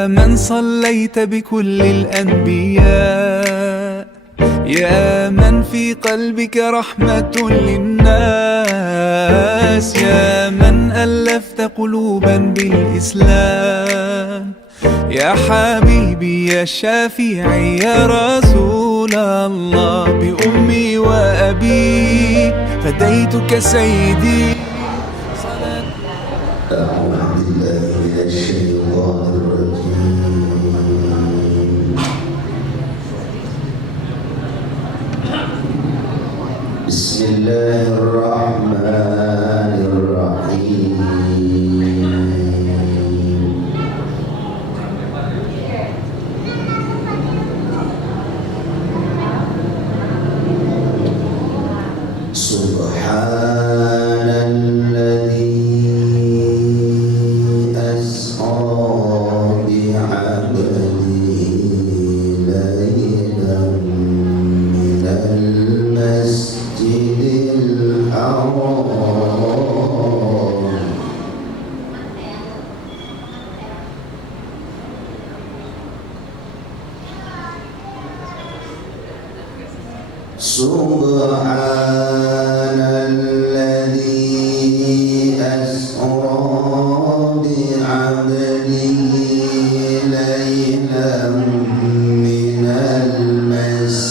يا من صليت بكل الأنبياء، يا من في قلبك رحمة للناس، يا من ألفت قلوبا بالإسلام، يا حبيبي يا شافعي يا رسول الله، بأمي وأبي فديتك سيدي. أعوذ بالله من الشيطان الرجيم. بسم الله الرحمن الرحيم. سبحان الذي سبحان الذي أسرى بعبده ليلا من المسجد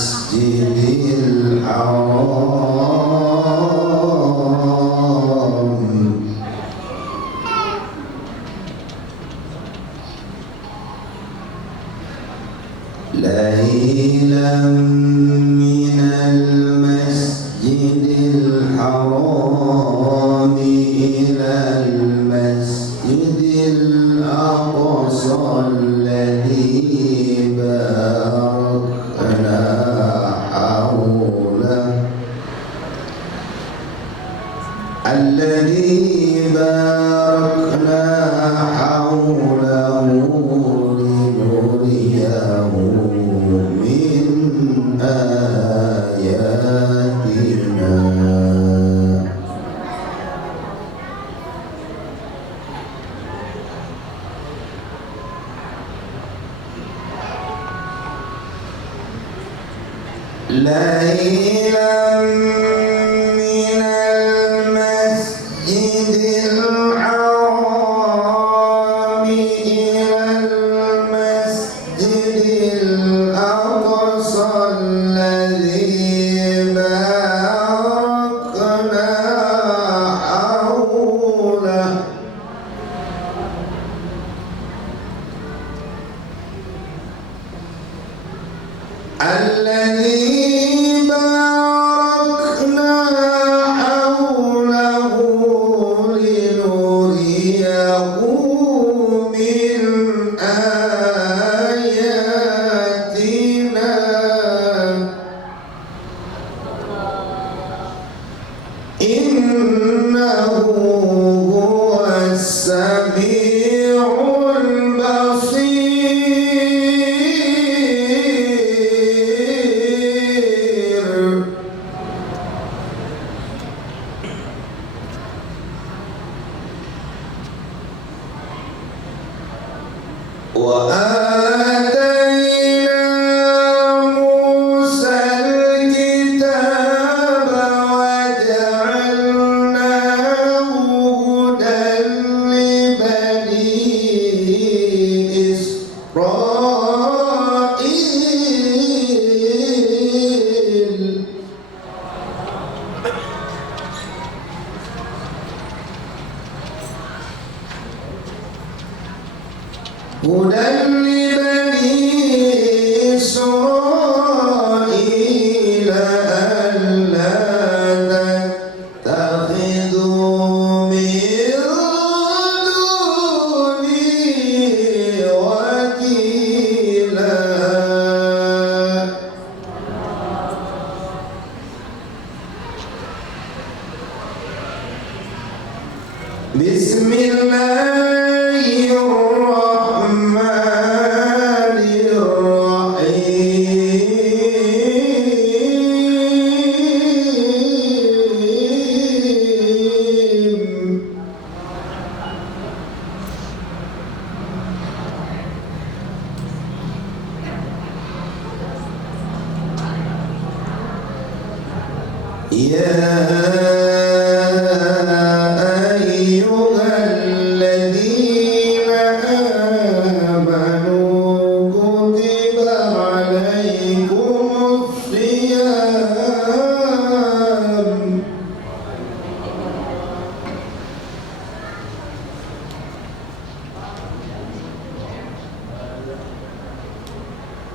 الحرام ليلا من المسجد الحرام إلى المسجد الأقصى الذي باركنا حوله لنريه من آياتنا. ليلا من المسجد الحرام إلى المسجد الأقصى الذي باركنا حوله لنريه من آياتنا. إنه هو السميع البصير. وآتينا موسى الكتاب وجعلناه هدى لبني إسرائيل. هدى لبني إسرائيل ألا تتخذوا من دوني وكيلا. بسم الله الرحمن الرحيم.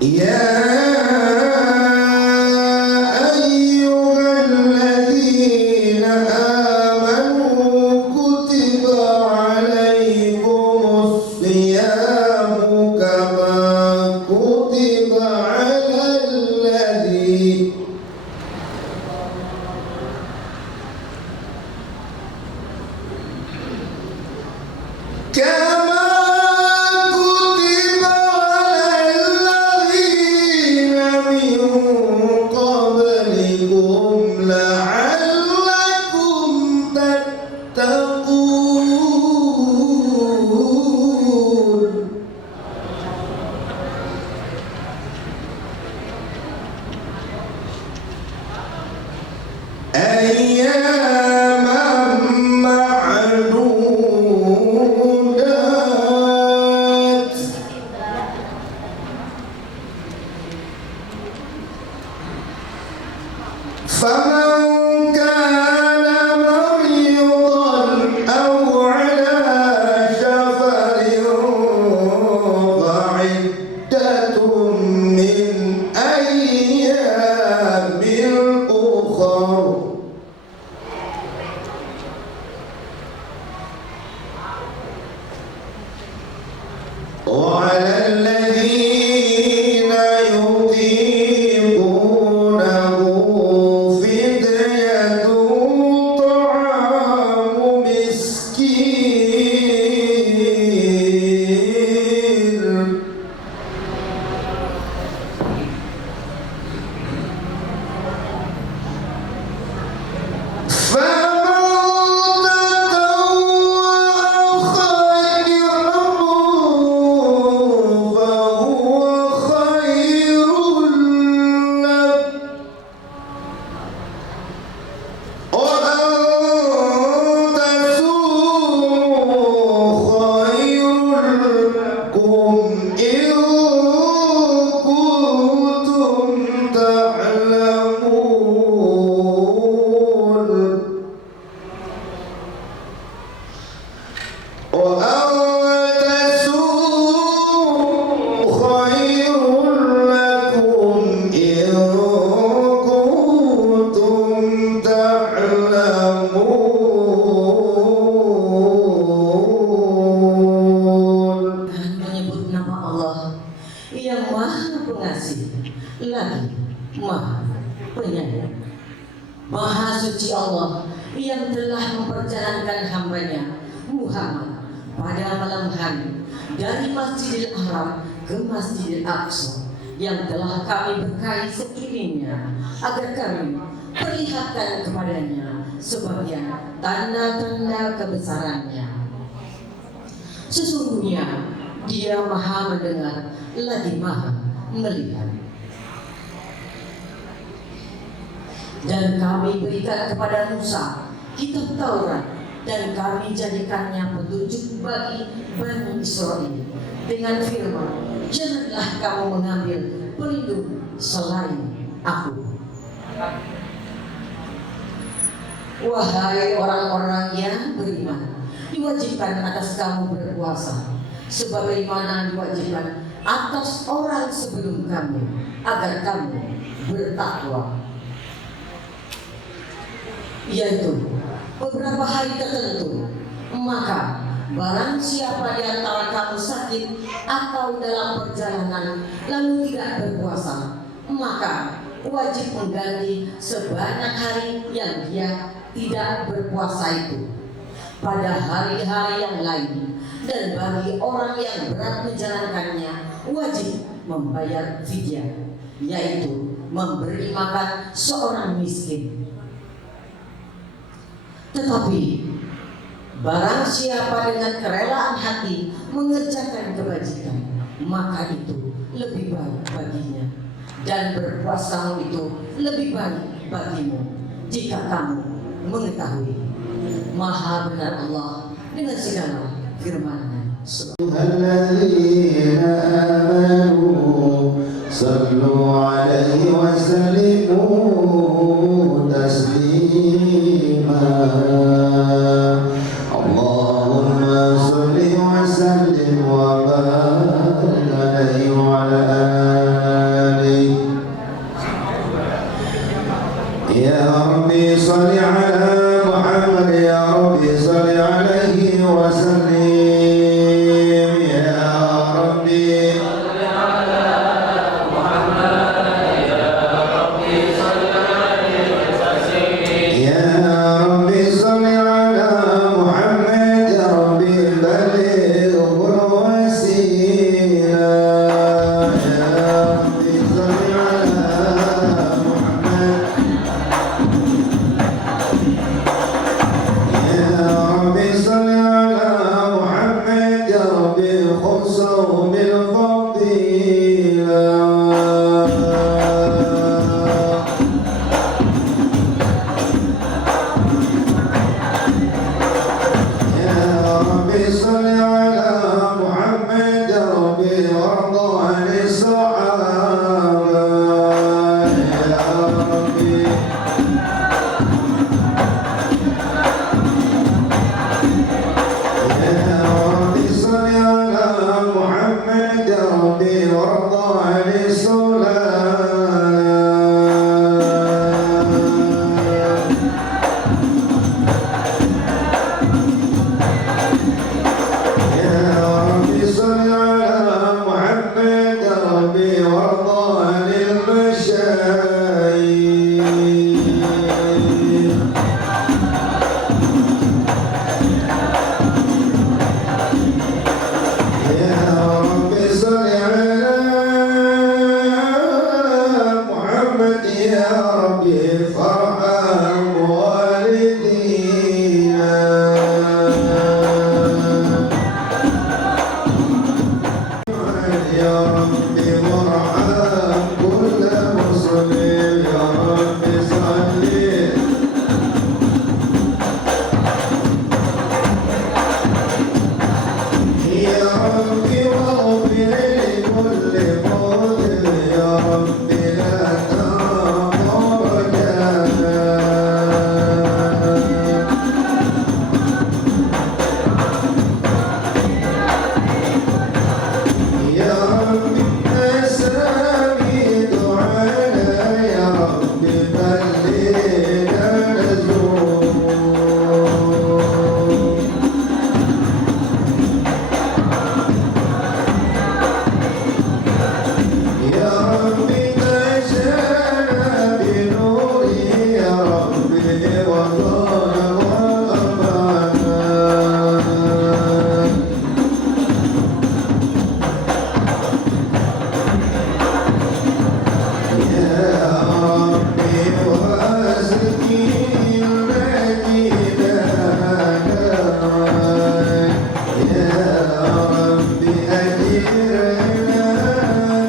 يا أيها الذين آمنوا كتب عليكم الصيام كما كتب على الذين من قبلكم لعلكم تتقون أياما معدودات فمن كان مريضا أو على سفر فعدة من أيام أخر وعلى الذين يطيقونه فدية طعام مسكين lagi Maha Penyayang. Maha suci Allah yang telah memperjalankan hambanya Muhammad pada malam hari dari Masjidil Haram ke Masjidil Aqsa, yang telah kami berkahi sekelilingnya agar kami perlihatkan kepadanya sebagian tanda-tanda kebesarannya. Sesungguhnya Dia Maha mendengar lagi Maha melihat. Dan kami berikan kepada Musa kitab Taurat, dan kami jadikannya petunjuk bagi Bani Israel dengan firman, janganlah kamu mengambil pelindung selain aku. Wahai orang-orang yang beriman, diwajibkan atas kamu berpuasa sebagaimana diwajibkan atas orang sebelum kamu, agar kamu bertakwa, yaitu beberapa hari tertentu. Maka barang siapa di antara kamu sakit atau dalam perjalanan lalu tidak berpuasa, maka wajib mengganti sebanyak hari yang dia tidak berpuasa itu pada hari-hari yang lain. Dan bagi orang yang berat menjalankannya, wajib membayar fidyah, yaitu memberi makan seorang miskin. Tetapi barang siapa dengan kerelaan hati mengerjakan kebajikan, maka itu lebih baik baginya, dan berpuasa itu lebih baik bagimu jika kamu mengetahui. Maha benar Allah dengan segala firman-Nya. Alladzina amanu sallu alaihi wa sallimu taslima. Allahumma salli wa sallim wa barik alaihi wa ala ربي صل عليه وسلم يا ربي يا ربي صل على محمد يا ربي بلغ الوسيلة يا ربي صل على محمد يا ربي صل على محمد يا ربي خصه بالفضيلة يا ربي صل على محمد يا ربي وارض عن الصحابة يا ربي يا ربي صل على محمد يا ربي وارض عن الصلاة يا ربي صل على محمد يا ربي وارض عن المشايخ يا ربي صل على محمد يا ربي فارحم والدينا يا ربي وارحم كل مسلم يا ربي صل يا ربي واغفر لكل مذنب يا ربي لا تغفرنا يا ربي أسامي دعانا يا ربي خلينا نزور يا ربي نجانا بنوره يا ربي وطال وأمانا يا ربي وأزكي المدينة يا ربي أجرنا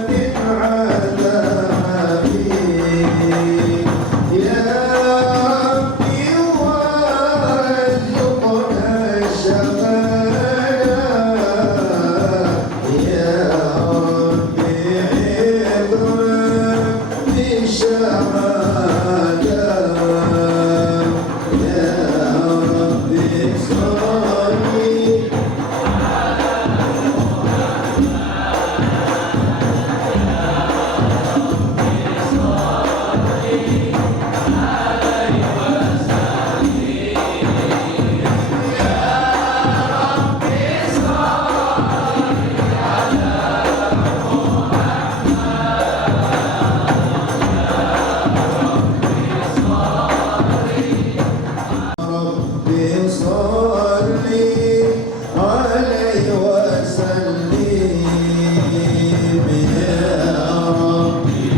من عذابي يا ربي وارزقنا الشفاعة يا ربي حفظنا بالشهادة يا ربي صل ربي صل عليه وسلم يا ربي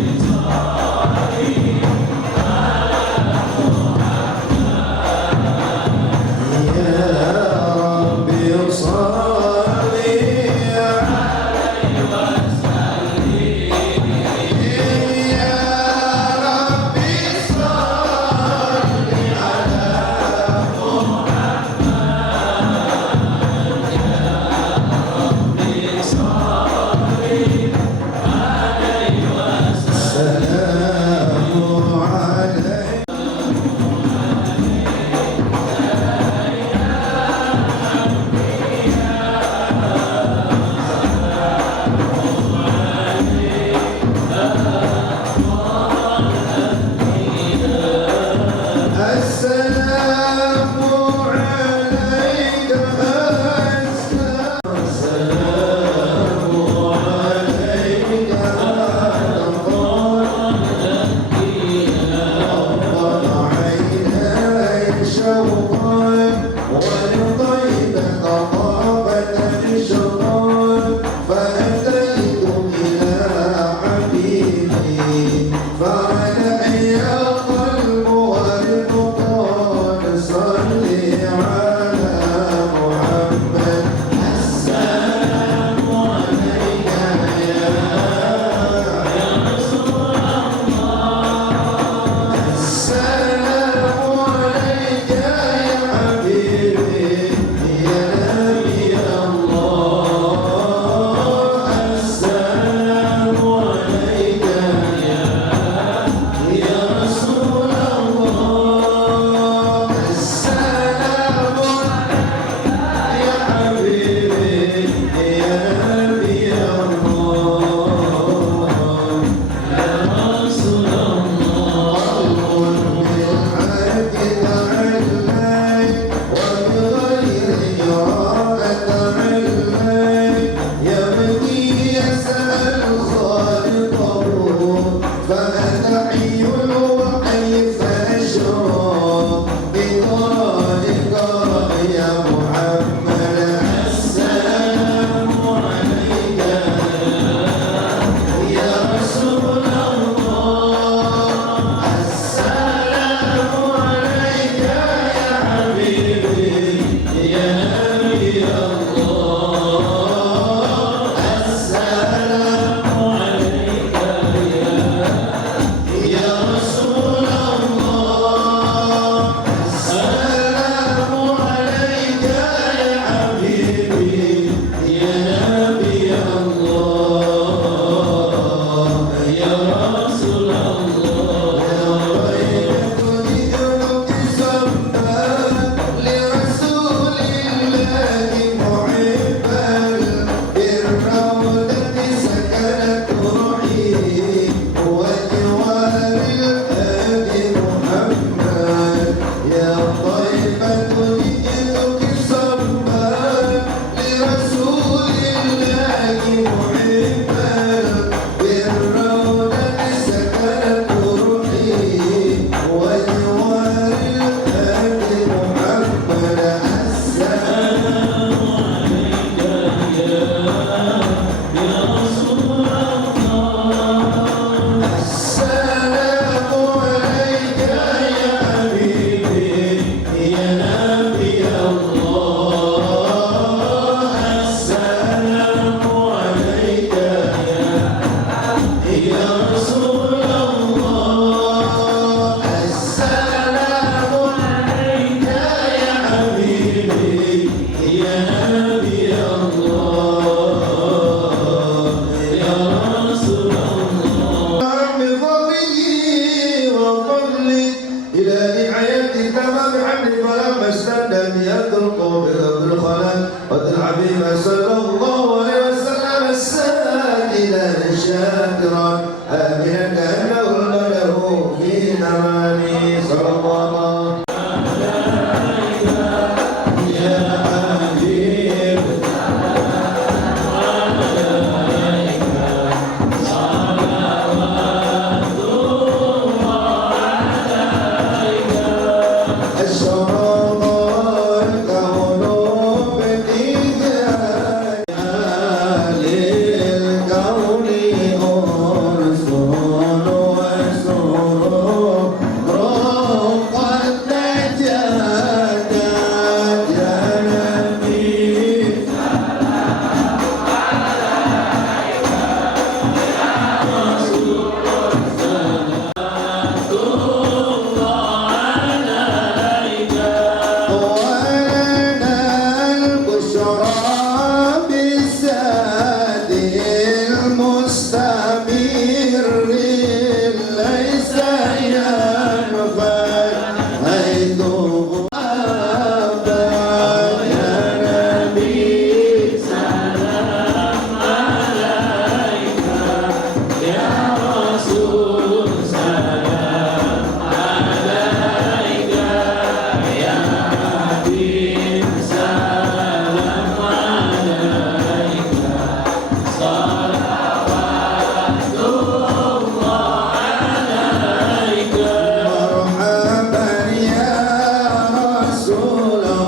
يا ربي صل يا ربي صل على للكون أرسل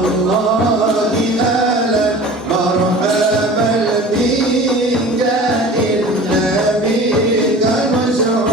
الله أهلا مرحبا بك النبي المشرف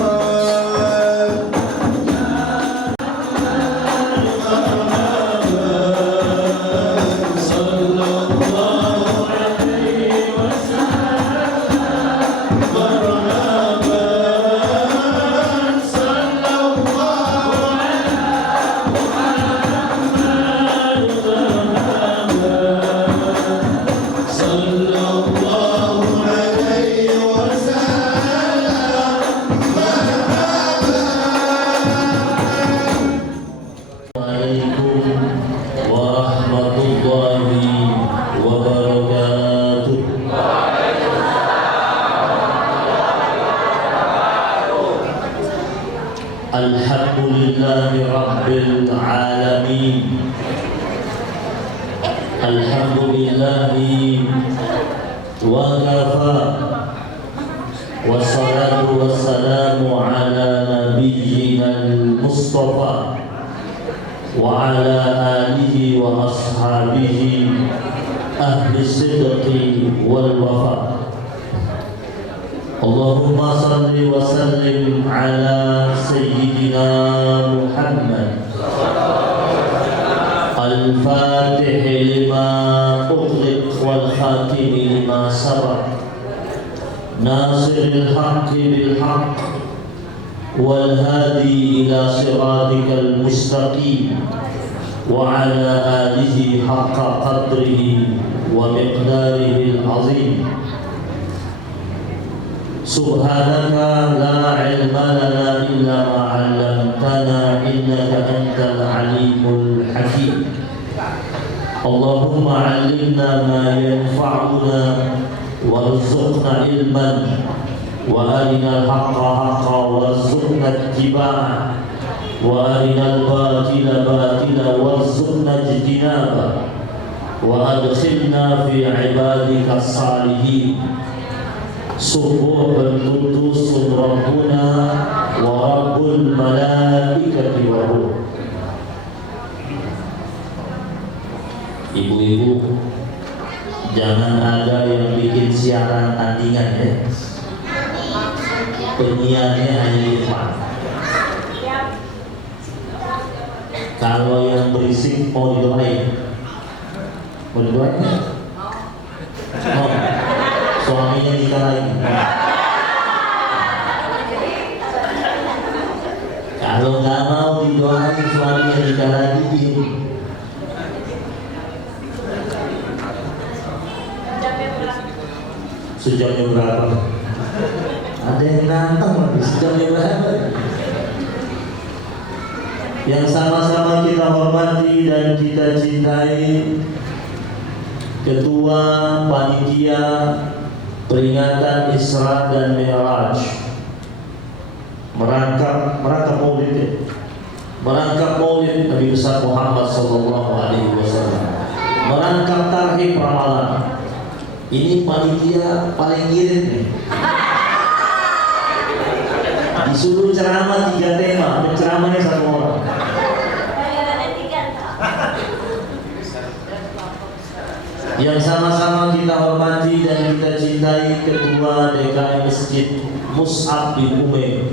warahmatullahi wabarakatuh. Alhamdulillahi rabbil alamin. Alhamdulillahi wa kafa. Wassalatu wassalamu ala nabiyyina al-mustafa wa ala alihi wa ashabihi ahli sidqi wal wafa. Allahumma salli wa sallim ala sayyidina Muhammad al-fatih lima ughliq wal khatim lima sabaq nasiril haqqi bil haqq wal hadi ila siratikal mustaqim wa ala alihi haqqa qadrihi wa miqdarihi al-azim. Subhanaka la ilma lana illa ma 'allamtana innaka antal alimul hakim. Allahumma 'allimna ma yanfa'una warzuqna ilman wa arinal haqqa haqqa warzuqna ittiba'ah wa arinal batila batila warzuqna ijtinabah wa adkhilna fi ibadika salihin. Subuhun qudusun rabbuna wa rabbul malaikati wa ruh. Ibu-ibu, jangan ada yang bikin siaran tandingan ya. Penyiarnya hanya Irfan. Kalau yang berisik mau didoain, mau didoain? Mau? Suaminya nikah lagi. Kalau nggak mau didoain suaminya nikah lagi, diem. Sejamnya berapa? Ada yang nantang lagi. Sejamnya berapa? Yang sama-sama kita hormati dan kita cintai Ketua Panitia Peringatan Isra dan Mi'raj, merangkap Maulid, merangkap Maulid Nabi besar Muhammad sallallahu alaihi wasallam, merangkap tarhib Ramadan. Ini panitia paling irit nih. Disuruh ceramah 3 tema, penceramahnya 1 orang. Yang sama-sama kita hormati dan kita cintai Ketua DKM Masjid Mus'ab bin Umair,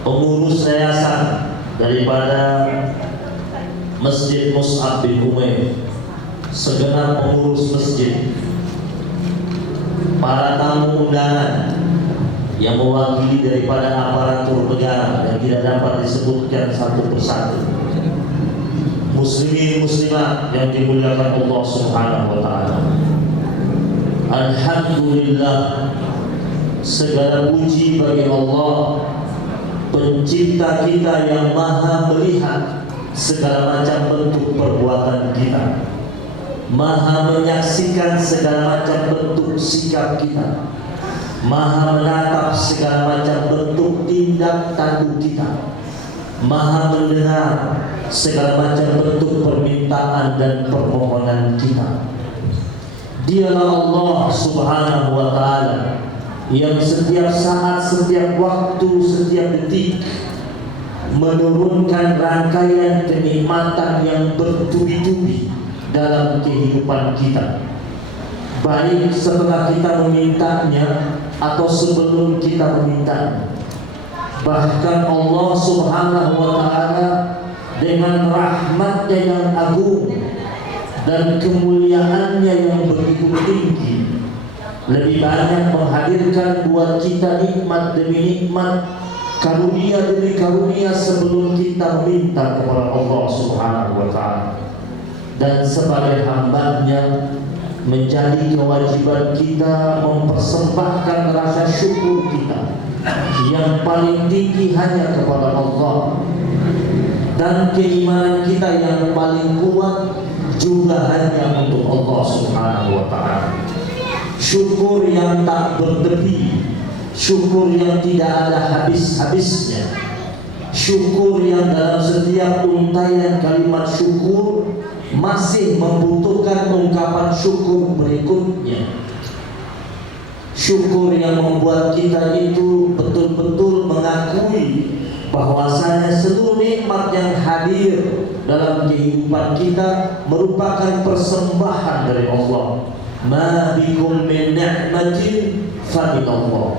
pengurus yayasan daripada Masjid Mus'ab bin Umair, segenap pengurus masjid, para tamu undangan yang mewakili daripada aparatur negara yang tidak dapat disebutkan satu persatu, muslimin muslimat yang dimuliakan Allah Subhanahu wa taala. Alhamdulillah, segala puji bagi Allah, pencipta kita yang maha melihat segala macam bentuk perbuatan kita, maha menyaksikan segala macam bentuk sikap kita, maha menatap segala macam bentuk tindak tanduk kita, maha mendengar segala macam bentuk permintaan dan permohonan kita. Dialah Allah Subhanahu wa taala yang setiap saat, setiap waktu, setiap detik menurunkan rangkaian kenikmatan yang bertubi-tubi dalam kehidupan kita, baik setelah kita memintanya atau sebelum kita meminta. Bahkan Allah Subhanahu wa Ta'ala dengan rahmatnya yang agung dan kemuliaannya yang begitu tinggi, lebih banyak menghadirkan buat kita nikmat demi nikmat, karunia demi karunia sebelum kita meminta kepada Allah Subhanahu wa Ta'ala. Dan sebagai hambanya, menjadi kewajiban kita mempersembahkan rasa syukur kita yang paling tinggi hanya kepada Allah, dan keimanan kita yang paling kuat juga hanya untuk Allah Subhanahu wa Ta'ala. Syukur yang tak bertepi, syukur yang tidak ada habis-habisnya, syukur yang dalam setiap untayan kalimat syukur masih membutuhkan ungkapan syukur berikutnya. Syukur yang membuat kita itu betul-betul mengakui bahwasanya seluruh nikmat yang hadir dalam kehidupan kita merupakan persembahan dari Allah. Ma bikum min ni'matin fa min Allah.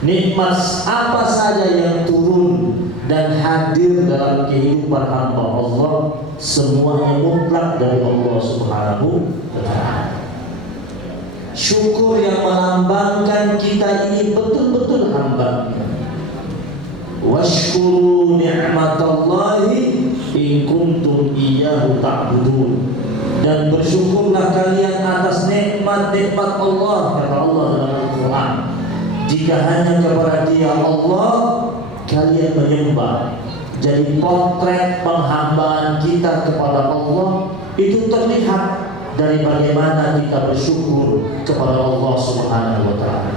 Nikmat apa saja yang turun dan hadir dalam kehidupan hamba Allah, semuanya mutlak dari Allah Subhanahu wa Ta'ala. Syukur yang melambangkan kita ini betul-betul hamba-Nya. Washkuru ni'matallahi in kuntum iyyahu ta'budun. Dan bersyukurlah kalian atas nikmat-nikmat Allah, kata Allah dalam Al-Quran. Jika hanya kepada Dia Allah kalian menyembah. Jadi potret penghambaan kita kepada Allah itu terlihat dari bagaimana kita bersyukur kepada Allah Subhanahu wa Ta'ala.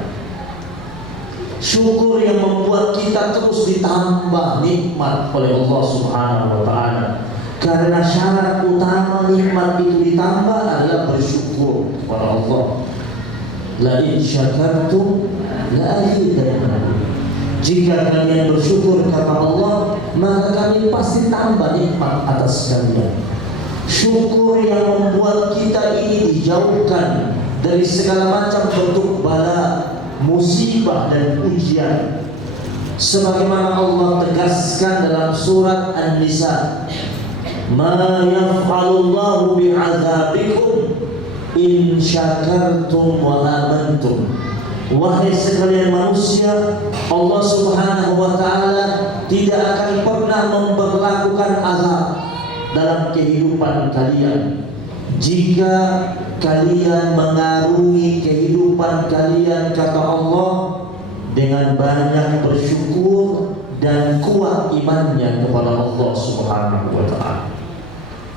Syukur yang membuat kita terus ditambah nikmat oleh Allah Subhanahu wa Ta'ala. Karena syarat utama nikmat itu ditambah adalah bersyukur kepada Allah. La in syakartum la azidannakum. Jika kalian bersyukur kata Allah, maka kami pasti tambah nikmat atas kalian. Syukur yang membuat kita ini dijauhkan dari segala macam bentuk bala, musibah dan ujian. Sebagaimana Allah tegaskan dalam surat An-Nisa, "Ma yaf'alullahu bi'adzabikum in syakartum wa amantum." Wahai sekalian manusia, Allah Subhanahu wa Ta'ala tidak akan pernah memperlakukan azab dalam kehidupan kalian jika kalian mengarungi kehidupan kalian, kata Allah, dengan banyak bersyukur dan kuat imannya kepada Allah Subhanahu wa Ta'ala.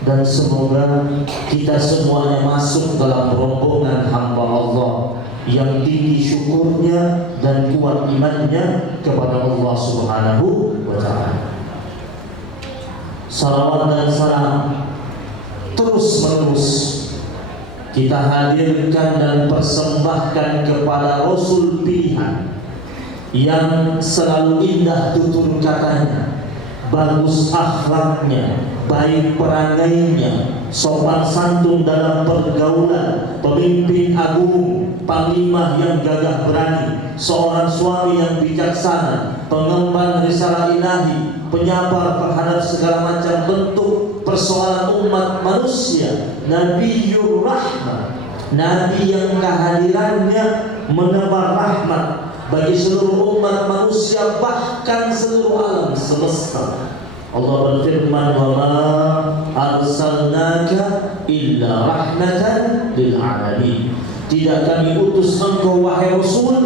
Dan semoga kita semuanya masuk dalam rombongan hamba Allah yang tinggi syukurnya dan kuat imannya kepada Allah Subhanahu wa Ta'ala. Salawat dan salam terus menerus kita hadirkan dan persembahkan kepada Rasul pilihan yang selalu indah tutur katanya, bagus akhlaknya, baik perangainya, sopan santun dalam pergaulan, pemimpin agung, panglima yang gagah berani, seorang suami yang bijaksana, pengemban risalah ilahi, penyabar terhadap segala macam bentuk persoalan umat manusia, Nabiur Rahmah, Nabi yang kehadirannya menebar rahmat bagi seluruh umat manusia, bahkan seluruh alam semesta. Allah berfirman, "Wa ma arsalnaka illa rahmatan lil alamin." Tidak kami utus engkau wahai Rasul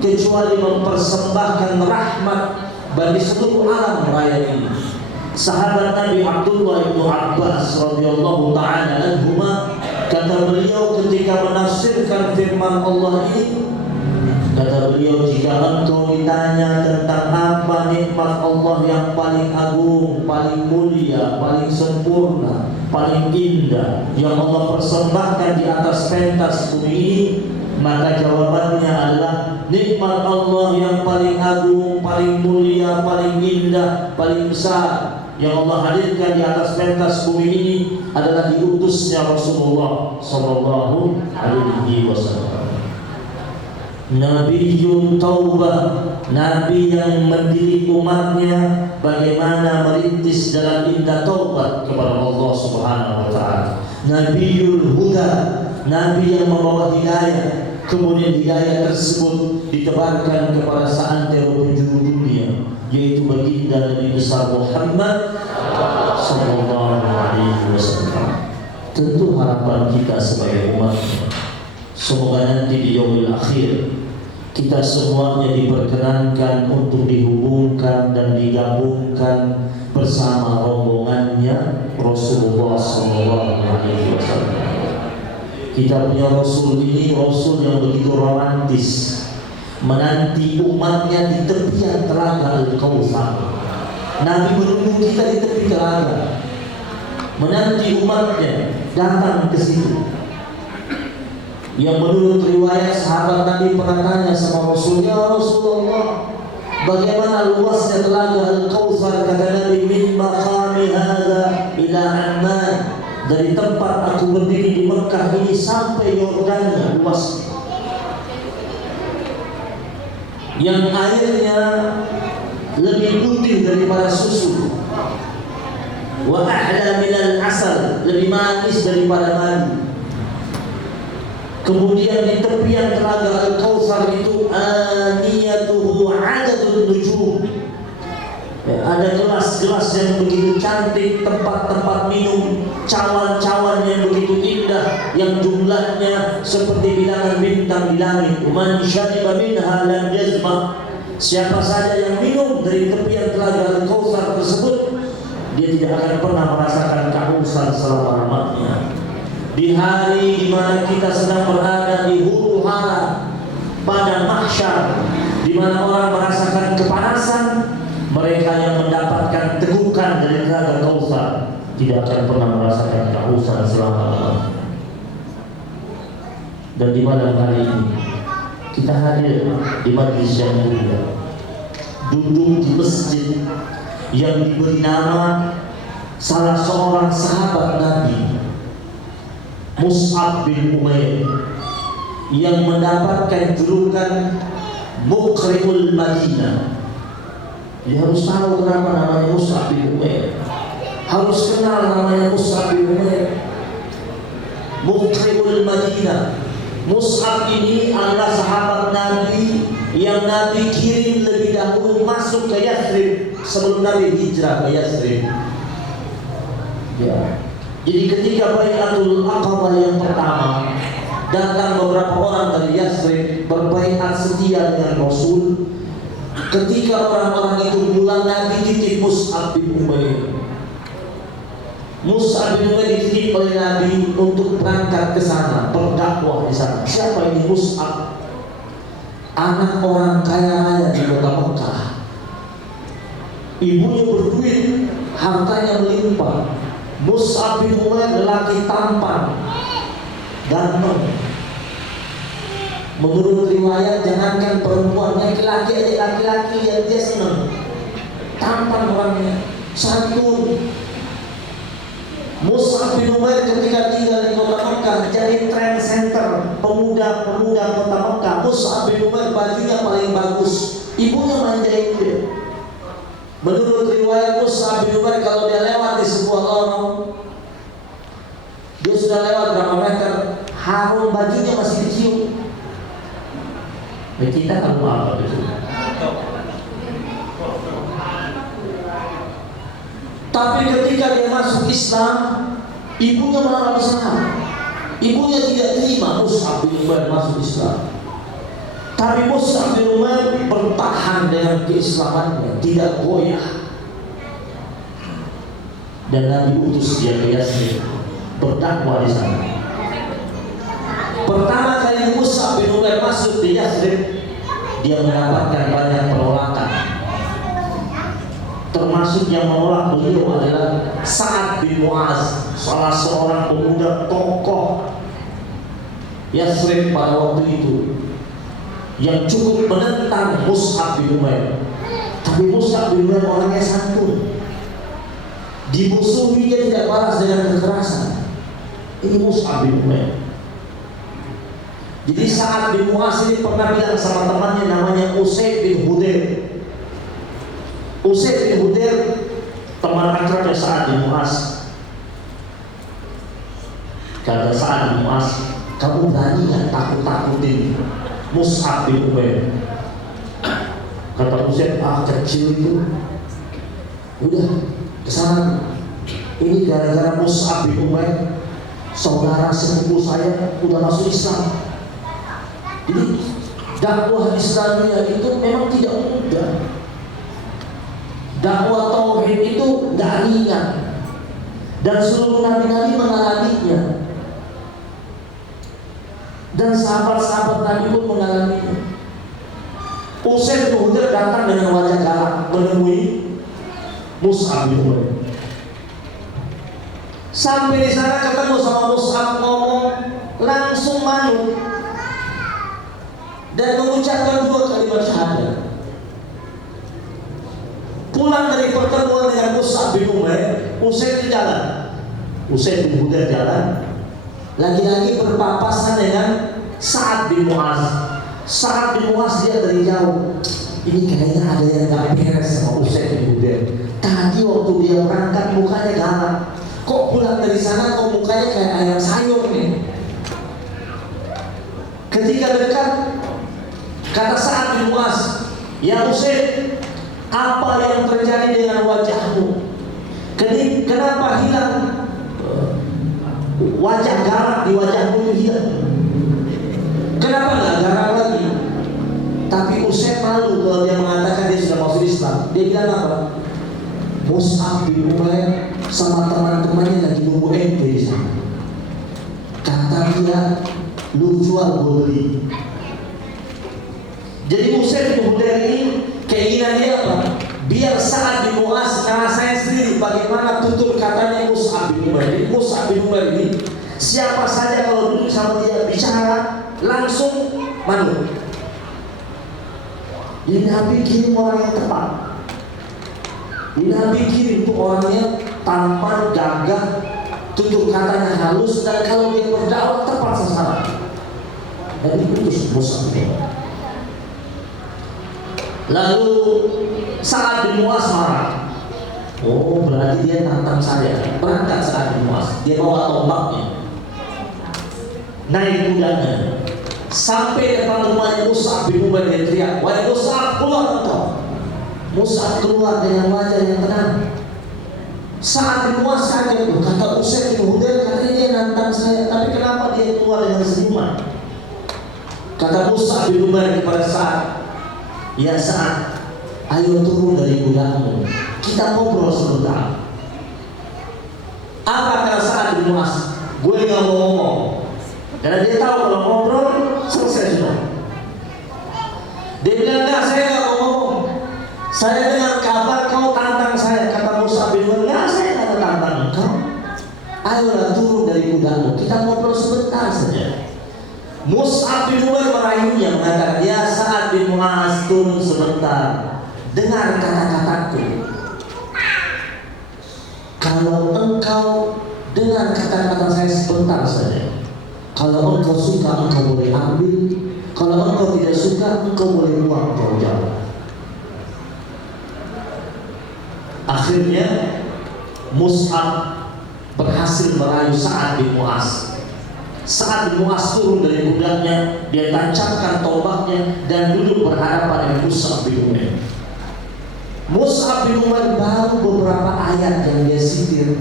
kecuali mempersembahkan rahmat bagi seluruh alam raya ini. Sahabat Nabi Abdullah bin Abbas radhiyallahu taala anhuma, kata beliau ketika menafsirkan firman Allah ini, kata beliau, jika engkau ditanya tentang apa nikmat Allah yang paling agung, paling mulia, paling sempurna, paling indah yang Allah persembahkan di atas pentas bumi ini, maka jawabannya adalah nikmat Allah yang paling agung, paling mulia, paling indah paling besar yang Allah hadirkan di atas pentas bumi ini adalah diutusnya Rasulullah Sallallahu Alaihi Wasallam. Nabiyyun Taubah, Nabi yang mendidik umatnya bagaimana merintis dalam indah taubat kepada Allah Subhanahu Wa Taala. Nabiyyul Huda, Nabi yang membawa hidayah, kemudian hidayah tersebut ditebarkan kepada seantero penjuru dunia, yaitu baginda Nabi besar Muhammad Sallallahu Alaihi Wasallam. Tentu harapan kita sebagai umatnya, semoga nanti di yaumil akhir kita semuanya diperkenankan untuk dihubungkan dan digabungkan bersama rombongannya Rasulullah SAW. Kita punya Rasul ini, Rasul yang begitu romantis, menanti umatnya di tepian telaga Al-Kautsar. Nabi menunggu kita di tepi telaga, menanti umatnya datang ke situ. Yang menurut riwayat sahabat Nabi pernah tanya sama Rasul, ya Rasulullah, bagaimana luasnya telaga Al-Kautsar? Kata Nabi, min maqami hadza ila Amman, dari tempat aku berdiri di Mekah ini sampai Yordania luas, yang airnya lebih putih daripada susu, wa ahla minal asal, lebih manis daripada madu. Kemudian di tepian telaga Al-Kautsar itu aniyatuhu adadun nujum, ada gelas-gelas yang begitu cantik, tempat-tempat minum, cawan-cawan yang begitu indah, yang jumlahnya seperti bilangan bintang di langit. Man syariba minha lam yazma, siapa saja yang minum dari tepian telaga Al-Kautsar tersebut, dia tidak akan pernah merasakan kehausan selama-lamanya. Di hari di mana kita sedang berada di huru hara pada mahsyar, di mana orang merasakan kepanasan, mereka yang mendapatkan tegukan dari telaga Kautsar tidak akan pernah merasakan kehausan selama-lamanya. Dan di malam hari ini kita hadir di majlis yang mulia, duduk di masjid yang diberi nama salah seorang sahabat Nabi, Mus'ab bin Umair, yang mendapatkan julukan Muqri'ul Madinah. Dia harus tahu kenapa namanya Mus'ab bin Umair, harus kenal namanya Mus'ab bin Umair. Muqri'ul Madinah, Mus'ab ini adalah sahabat Nabi yang Nabi kirim lebih dahulu masuk ke Yathrib sebelum Nabi hijrah ke Yathrib. Ya. Jadi ketika Bai'atul Aqabah yang pertama, datang beberapa orang dari Yathrib berbaiat setia dengan Rasul. Ketika orang-orang itu pulang, Nabi titip Mus'ab bin Umair. Mus'ab bin Umair dititip oleh Nabi untuk berangkat ke sana, berdakwah di sana. Siapa ini Mus'ab? Anak orang kaya raya di kota Mekah. Ibunya berduit, hartanya melimpah. Mus'ab bin Umair lelaki tampan, ganteng. Menurut riwayat, jangankan perempuan, laki-laki aja, laki-laki yang dia senang. Tampan orangnya, santun. Mus'ab bin Umair ketika tinggal di kota Mekah jadi trend center pemuda-pemuda kota Mekah. Mus'ab bin Umair bajunya paling bagus, ibunya manjain dia. Menurut riwayat Mus'ab bin Umair, kalau dia lewat di sebuah lorong, dia sudah lewat berapa meter, harum bajunya masih dicium. Dan kita tahu apa itu. Tapi ketika dia masuk Islam, ibunya malah besar. Ibunya tidak terima Mus'ab bin Umair masuk Islam. Tapi Mus'ab bin Umair bertahan dengan keislamannya, tidak goyah. Dan Nabi utus dia ke Yathrib berdakwah di sana. Pertama kali Mus'ab bin Umair masuk di Yathrib, dia mendapatkan banyak penolakan. Termasuk yang menolak beliau adalah Sa'ad bin Mu'az, salah seorang pemuda tokoh Yathrib pada waktu itu, yang cukup menentang Mus'ab bin Umair. Tapi Mus'ab bin Umair orangnya santun. Dimusuhi dia tidak balas dengan kekerasan. Ini Mus'ab bin Umair. Jadi Sa'ad bin Mu'az ini pernah bilang sama temannya namanya Usaid bin Hudair. Usaid bin Hudair teman akrabnya Sa'ad bin Mu'az. Kata Sa'ad bin Mu'az, kamu berani nggak takut-takutin Mus'ab bin Umair? Kata Usaid, kecil itu. Udah kesana. Ini gara-gara Mus'ab bin Umair, saudara sepupu saya udah masuk Islam. Jadi dakwah Islamiyah itu memang tidak mudah. Dakwah tauhid itu nggak ringan, dan seluruh nabi-nabi mengalaminya, dan sahabat-sahabat Nabi pun mengalaminya. Usaid bin Hudair datang dengan wajah galak menemui Mus'ab bin Umair. Sampai di sana ketemu sama Mus'ab, ngomong langsung manut dan mengucapkan 2 kalimat syahadat. Pulang dari pertemuan dengan Mus'ab bin Umair, Usaid jalan. Usaid bin Hudair jalan. Lagi-lagi berpapasan dengan Sa'ad bin Mu'az. Sa'ad bin Mu'az dia dari jauh. Ini kayaknya ada yang gak beres sama Usaid bin Hudair. Tadi waktu dia berangkat mukanya galak. Kok pulang dari sana kok mukanya kayak ayam sayur nih. Ketika dekat, kata Sa'ad bin Mu'az, ya Usaid, apa yang terjadi dengan wajahmu? Kenapa hilang wajah garang di wajahmu itu hilang? Kenapa nggak garang lagi? Tapi Usaid malu kalau dia mengatakan dia sudah masuk Islam. Dia bilang apa? Mus'ab bin Umair sama teman-temannya lagi nunggu ente di sana. Kata dia, lu jual gue beli. Jadi Usaid bin Hudair ini keinginan dia apa? Biar Sa'ad bin Mu'az ngerasain sendiri bagaimana tutur katanya Mus'ab bin Umair. Jadi Mus'ab bin Umair ini siapa saja kalau duduk sama dia bicara langsung manut. Ini Nabi kirim orang yang tepat. Ini Nabi kirim tuh orangnya tampan, gagah, tutur katanya halus, dan kalau dia berdakwah tepat sasaran. Dan diputus Mus'ab bin Umair. Lalu Sa'ad bin Mu'az marah. Oh, berarti dia tantang saya. Berangkat Sa'ad bin Mu'az. Dia bawa tombaknya, naik kudanya, sampai depan rumahnya Mus'ab bin Umair. Dia teriak, wahai Mus'ab, keluar engkau. Mus'ab keluar dengan wajah yang tenang. Sa'ad bin Mu'az kaget. Kata Usaid bin Hudair, katanya dia nantang saya, tapi kenapa dia keluar dengan senyuman? Kata Mus'ab bin Umair kepada Sa'ad, ya Sa'ad, ayo turun dari kudanya, kita ngobrol sebentar. Apa kata Sa'ad bin Mu'az? Gue gak mau ngomong, karena dia tahu kalau ngobrol selesai sudah. Dia bilang, enggak, saya gak mau ngomong. Saya dengar kabar kau tantang saya. Kata Mus'ab bin Umair, enggak, saya gak tantang engkau. Ayolah turun dari kudamu, kita ngobrol sebentar saja. Mus'ab bin Umair merayunya, mengatakan, ya Sa'ad bin Mu'az, turun sebentar. Dengar kata-kataku. Kalau engkau dengar kata-kata saya sebentar saja. Kalau engkau suka, engkau boleh ambil. Kalau engkau tidak suka, engkau boleh buang jauh-jauh. Akhirnya Mus'ab berhasil merayu Sa'ad bin Mu'az. Sa'ad bin Mu'az turun dari kudanya, dia tancapkan tombaknya dan duduk berhadapan dengan Mus'ab bin Umair. Mus'ab bin Umair baru beberapa ayat yang dia sitir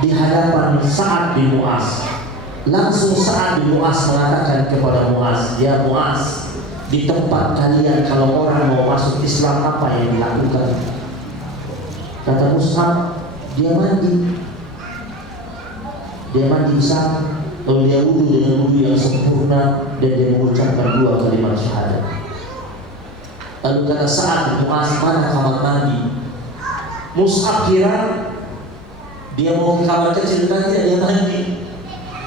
di hadapan Sa'ad bin Mu'az. Langsung Sa'ad bin Mu'az mengatakan kepada Mu'az, ya Mu'az, di tempat kalian kalau orang mau masuk Islam apa yang dilakukan? Kata Mus'ab, dia mandi di sana, lalu dia wudhu dengan wudhu yang sempurna, dan dia mengucapkan 2 kalimat syahadat. Lalu kata Sa'ad bin Mu'az, mana kamar mandi? Mus'ab kira dia mau ke kamar kecil, nanti dia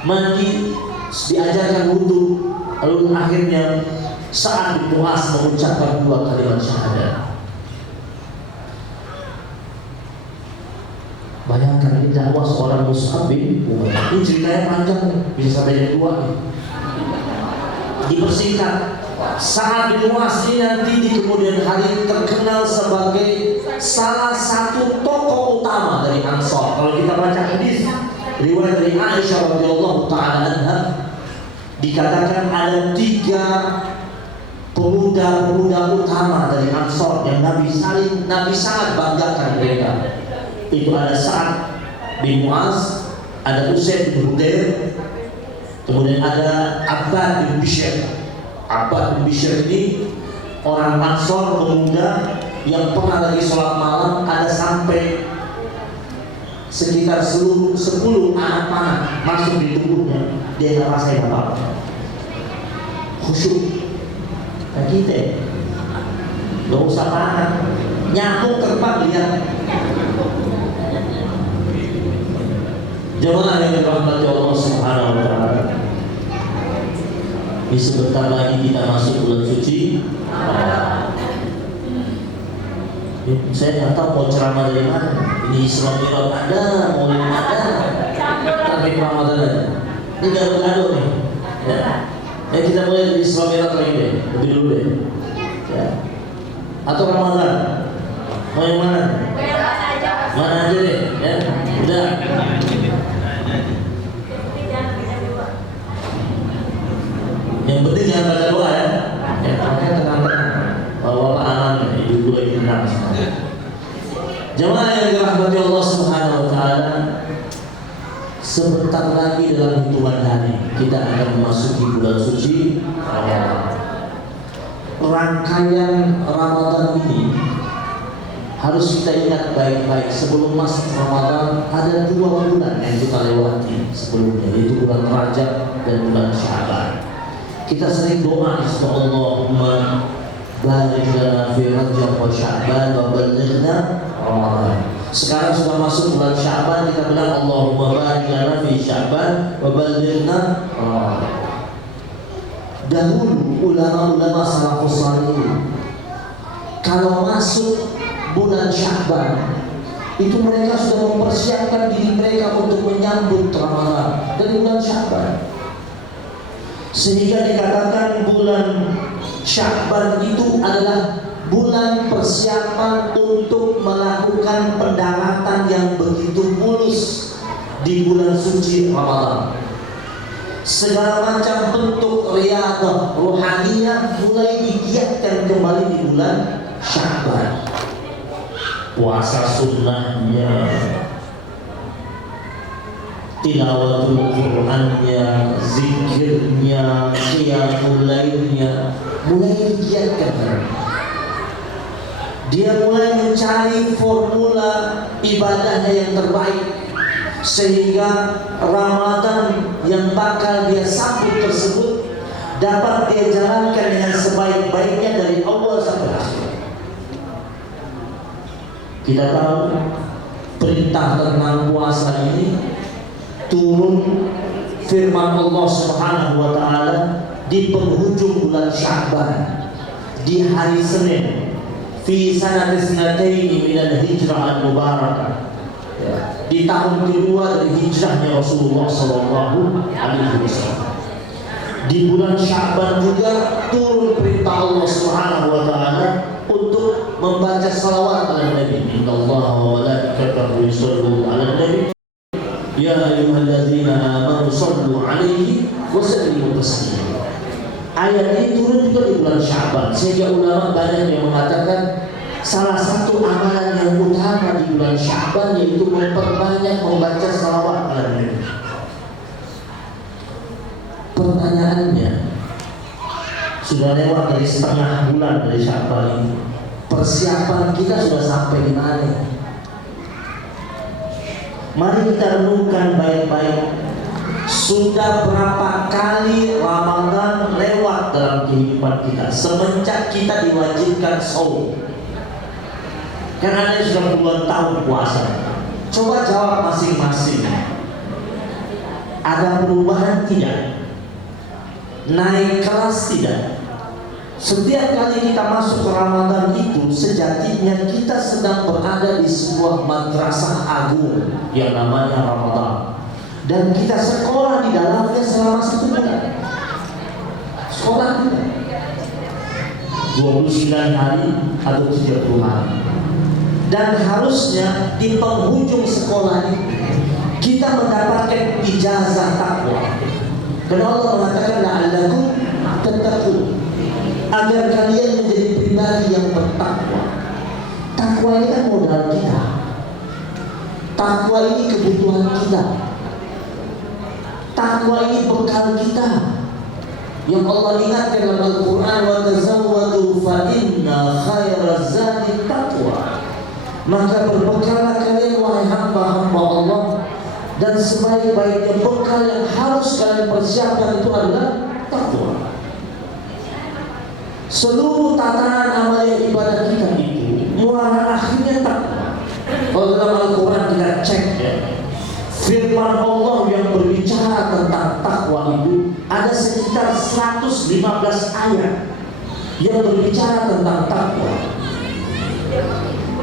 mandi, diajarkan wudhu. Lalu akhirnya Sa'ad bin Mu'az mengucapkan 2 kalimat syahadat. ini dakwah seorang Mus'ab bin Umair. Ini ceritanya panjang nih, bisa sampai jam 2 nih. Dipersingkat, Sa'ad bin Mu'adz ini nanti di kemudian hari terkenal sebagai salah satu tokoh utama dari Ansor. Kalau kita baca hadis riwayat dari Aisyah radhiyallahu taala anha, dikatakan ada 3 pemuda-pemuda utama dari Ansor yang Nabi sangat banggakan mereka. Itu ada Sa'ad bin Mu'adz, ada Usaid bin Hudayr, kemudian ada Abbad bin Bishr. Abbad bin Bishr ini orang Ansor, pemuda yang pernah lagi sholat malam, ada sampai sekitar 10 anak panah masuk di tubuhnya, dia nggak rasain apa-apa, khusyuk. Nah kita nggak usah panah, nyamuk terbang lihat. Jemaah yang dirahmati Allah Subhanahu wa taala, ini sebentar lagi kita masuk bulan suci. Saya nggak tahu mau ceramah dari mana. Ini Isra Mi'raj ada, Maulid ada, tapi Ramadan ada. Ini gaduh-gaduh nih. Ya, kita mulai dari Isra Mi'raj lagi deh, lebih dulu deh. Ya. Atau Ramadan? Mau yang mana? Mana aja deh, ya. Udah. Yang penting jangan baca doa ya. Ya, makanya tenang-tenang. Bapak aman, ibu lagi tenang. Jemaah yang dirahmati Allah Subhanahu wa taala, sebentar lagi dalam hitungan hari kita akan memasuki bulan suci Ramadan. Rangkaian Ramadan ini harus kita ingat baik-baik. Sebelum masuk Ramadan ada 2 bulan yang kita lewati sebelumnya, yaitu bulan Rajab dan bulan Sya'ban. Kita sering doa, Allahumma barik lana fi Rajab wa Sya'ban wa balighna Ramadan. Sekarang sudah masuk bulan Sya'ban, kita bilang Allahumma barik lana fi Sya'ban wa balighna Ramadan. Dahulu ulama-ulama salafus salih kalau masuk bulan Sya'ban itu mereka sudah mempersiapkan diri mereka untuk menyambut Ramadan dari bulan Sya'ban. Sehingga dikatakan bulan Sya'ban itu adalah bulan persiapan untuk melakukan pendaratan yang begitu mulus di bulan suci Ramadan. Segala macam bentuk riyadhah rohaniyah mulai digiatkan kembali di bulan Sya'ban. Puasa sunnahnya, tilawatul Qur'annya, zikirnya, qiyamul lailnya mulai digiatkan. Dia mulai mencari formula ibadahnya yang terbaik, sehingga Ramadan yang bakal dia sambut tersebut dapat dia jalankan dengan sebaik-baiknya dari awal sampai akhir. Kita tahu perintah tentang puasa ini turun firman Allah Subhanahu wa taala di penghujung bulan Sya'ban, di hari Senin, fi sanati sanataini minal hijrah al-mubarakah, di tahun kedua dari hijrahnya Rasulullah sallallahu alaihi wasallam. Di bulan Sya'ban juga turun perintah Allah Subhanahu wa taala untuk membaca salawat ala Nabi. Innallaha wa malaikatahu yusholluna ala Nabi. Ya ayyuhalladzina amanu shallu alaihi wa sallimu taslima. Ayat ini turun juga di bulan Sya'ban, sehingga ulama banyak yang mengatakan salah satu amalan yang utama di bulan Sya'ban yaitu memperbanyak membaca salawat ala Nabi. Pertanyaannya, sudah lewat dari setengah bulan dari Sya'ban ini, persiapan kita sudah sampai di mana? Mari kita renungkan baik-baik. Sudah berapa kali Ramadan lewat dalam kehidupan kita semenjak kita diwajibkan saum? Karena ada sudah puluhan tahun puasa. Coba jawab masing-masing. Ada perubahan tidak? Naik kelas tidak? Setiap kali kita masuk ke Ramadan itu sejatinya kita sedang berada di sebuah madrasah agung yang namanya Ramadan, dan kita sekolah di dalamnya selama 1 bulan. Sekolah kita 29 hari atau 30 hari, dan harusnya di penghujung sekolah ini kita mendapatkan ijazah takwa. Karena Allah mengatakan la'allakum tattaqun, agar kalian menjadi pribadi yang bertakwa. Takwa ini kan modal kita. Takwa ini kebutuhan kita. Takwa ini bekal kita. Yang Allah ingatkan dalam Al-Quran, wa tazawwadu fa inna khairaz zadi taqwa. Maka berbekallah kalian wahai hamba-hamba Allah, dan sebaik-baiknya bekal yang harus kalian persiapkan itu adalah takwa. Seluruh tatanan amal ibadah kita itu muara akhirnya takwa. Kalau dalam Al-Quran kita cek ya, firman Allah yang berbicara tentang takwa itu ada sekitar 115 ayat yang berbicara tentang takwa.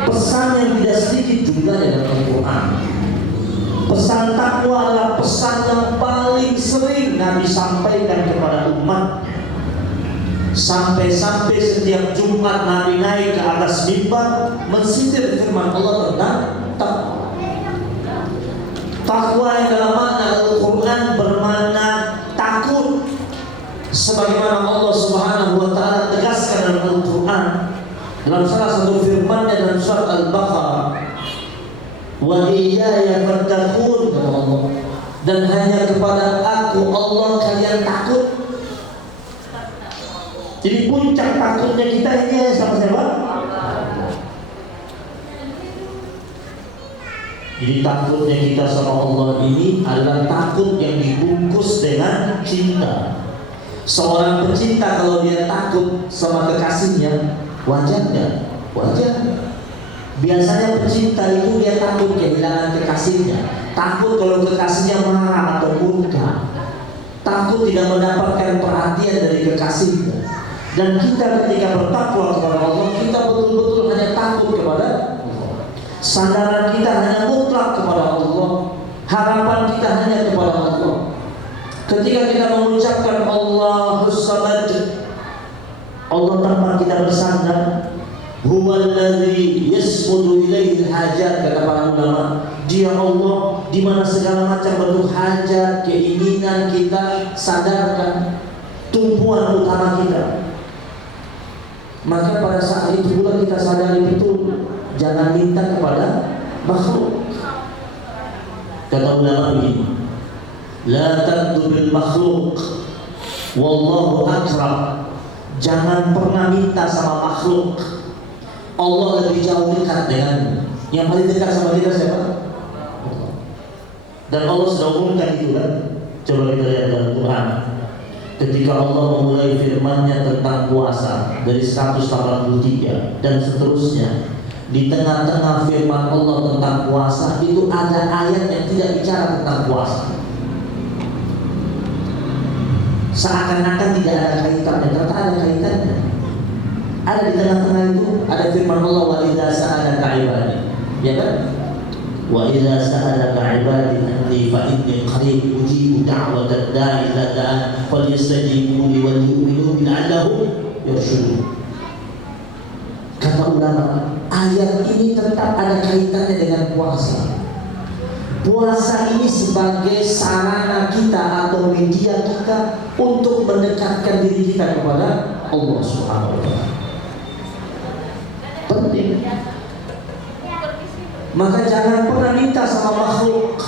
Pesan yang tidak sedikit jumlahnya dalam Al-Quran. Pesan takwa adalah pesan yang paling sering Nabi sampaikan kepada umat. Sampai-sampai setiap Jumat Nabi naik ke atas mimbar mensitir firman Allah tentang takwa. Takwa yang dalam makna Al-Quran bermakna takut, sebagaimana Allah Subhanahu wa taala tegaskan dalam Al-Quran dalam salah satu firman-Nya dalam surat Al-Baqarah, wa iyaya fattaqun, dan hanya kepada Aku Allah kalian takut. Jadi puncak takutnya kita ini sama siapa? Jadi takutnya kita sama Allah ini adalah takut yang dibungkus dengan cinta. Seorang pecinta kalau dia takut sama kekasihnya, wajar nggak? Wajar. Biasanya pecinta itu dia takut kehilangan kekasihnya, takut kalau kekasihnya marah atau murka, takut tidak mendapatkan perhatian dari kekasihnya. Dan kita ketika bertakwa kepada Allah, kita betul-betul hanya takut kepada Allah. Sandaran kita hanya mutlak kepada Allah. Harapan kita hanya kepada Allah. Ketika kita mengucapkan Allahus Samad, Allah tempat kita bersandar. Huwallazi yasmudu ilaihi hajat, kata para ulama. Dia Allah di mana segala macam bentuk hajat, keinginan kita sandarkan, tumpuan utama kita. Maka pada saat itu pula kita sadari betul, jangan minta kepada makhluk. Kata ulama begini, la taqdu bil makhluk wallahu akram. Jangan pernah minta sama makhluk. Allah lebih jauh dekat denganmu. Yang paling dekat sama kita siapa? Dan Allah sudah umumkan itu kan. Coba kita lihat dalam Quran. Ketika Allah memulai firman-Nya tentang puasa dari 183 dan seterusnya, di tengah-tengah firman Allah tentang puasa itu ada ayat yang tidak bicara tentang puasa. Seakan-akan tidak ada kaitannya, ternyata ada kaitannya. Ada di tengah-tengah itu ada firman Allah, wa idza sa'alaka 'ibadi, ya kan? Wa idza sa'alaka 'ibadi anni fa inni qarib ujibu da'watad da'i idza da'an falyastajibu li wal yu'minu bi la'allahum yarshudun. Kata ulama, ayat ini tetap ada kaitannya dengan puasa. Puasa ini sebagai sarana kita atau media kita untuk mendekatkan diri kita kepada Allah Subhanahu wa taala. Penting. Maka jangan pernah minta sama makhluk.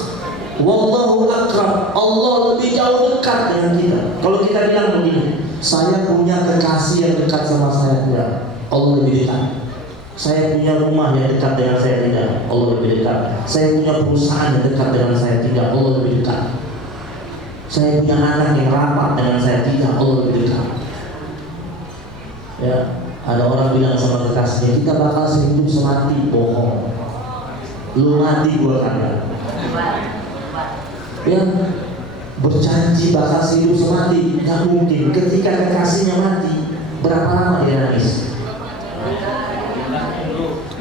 Wallahu akram. Allah lebih jauh dekat dengan kita. Kalau kita bilang begini, saya punya kekasih yang dekat sama saya, ya, Allah lebih dekat. Saya punya rumah yang dekat dengan saya, tidak, Allah lebih dekat. Saya punya perusahaan yang dekat dengan saya, tidak, Allah lebih dekat. Saya punya anak yang rapat dengan saya, tidak, Allah lebih dekat. Ya, ada orang bilang sama kekasihnya, kita bakal sehidup semati, bohong. Lu mati gua kagak. Ya, berjanji bakal sehidup semati, nggak mungkin. Ketika kekasihnya mati, berapa lama dia nangis?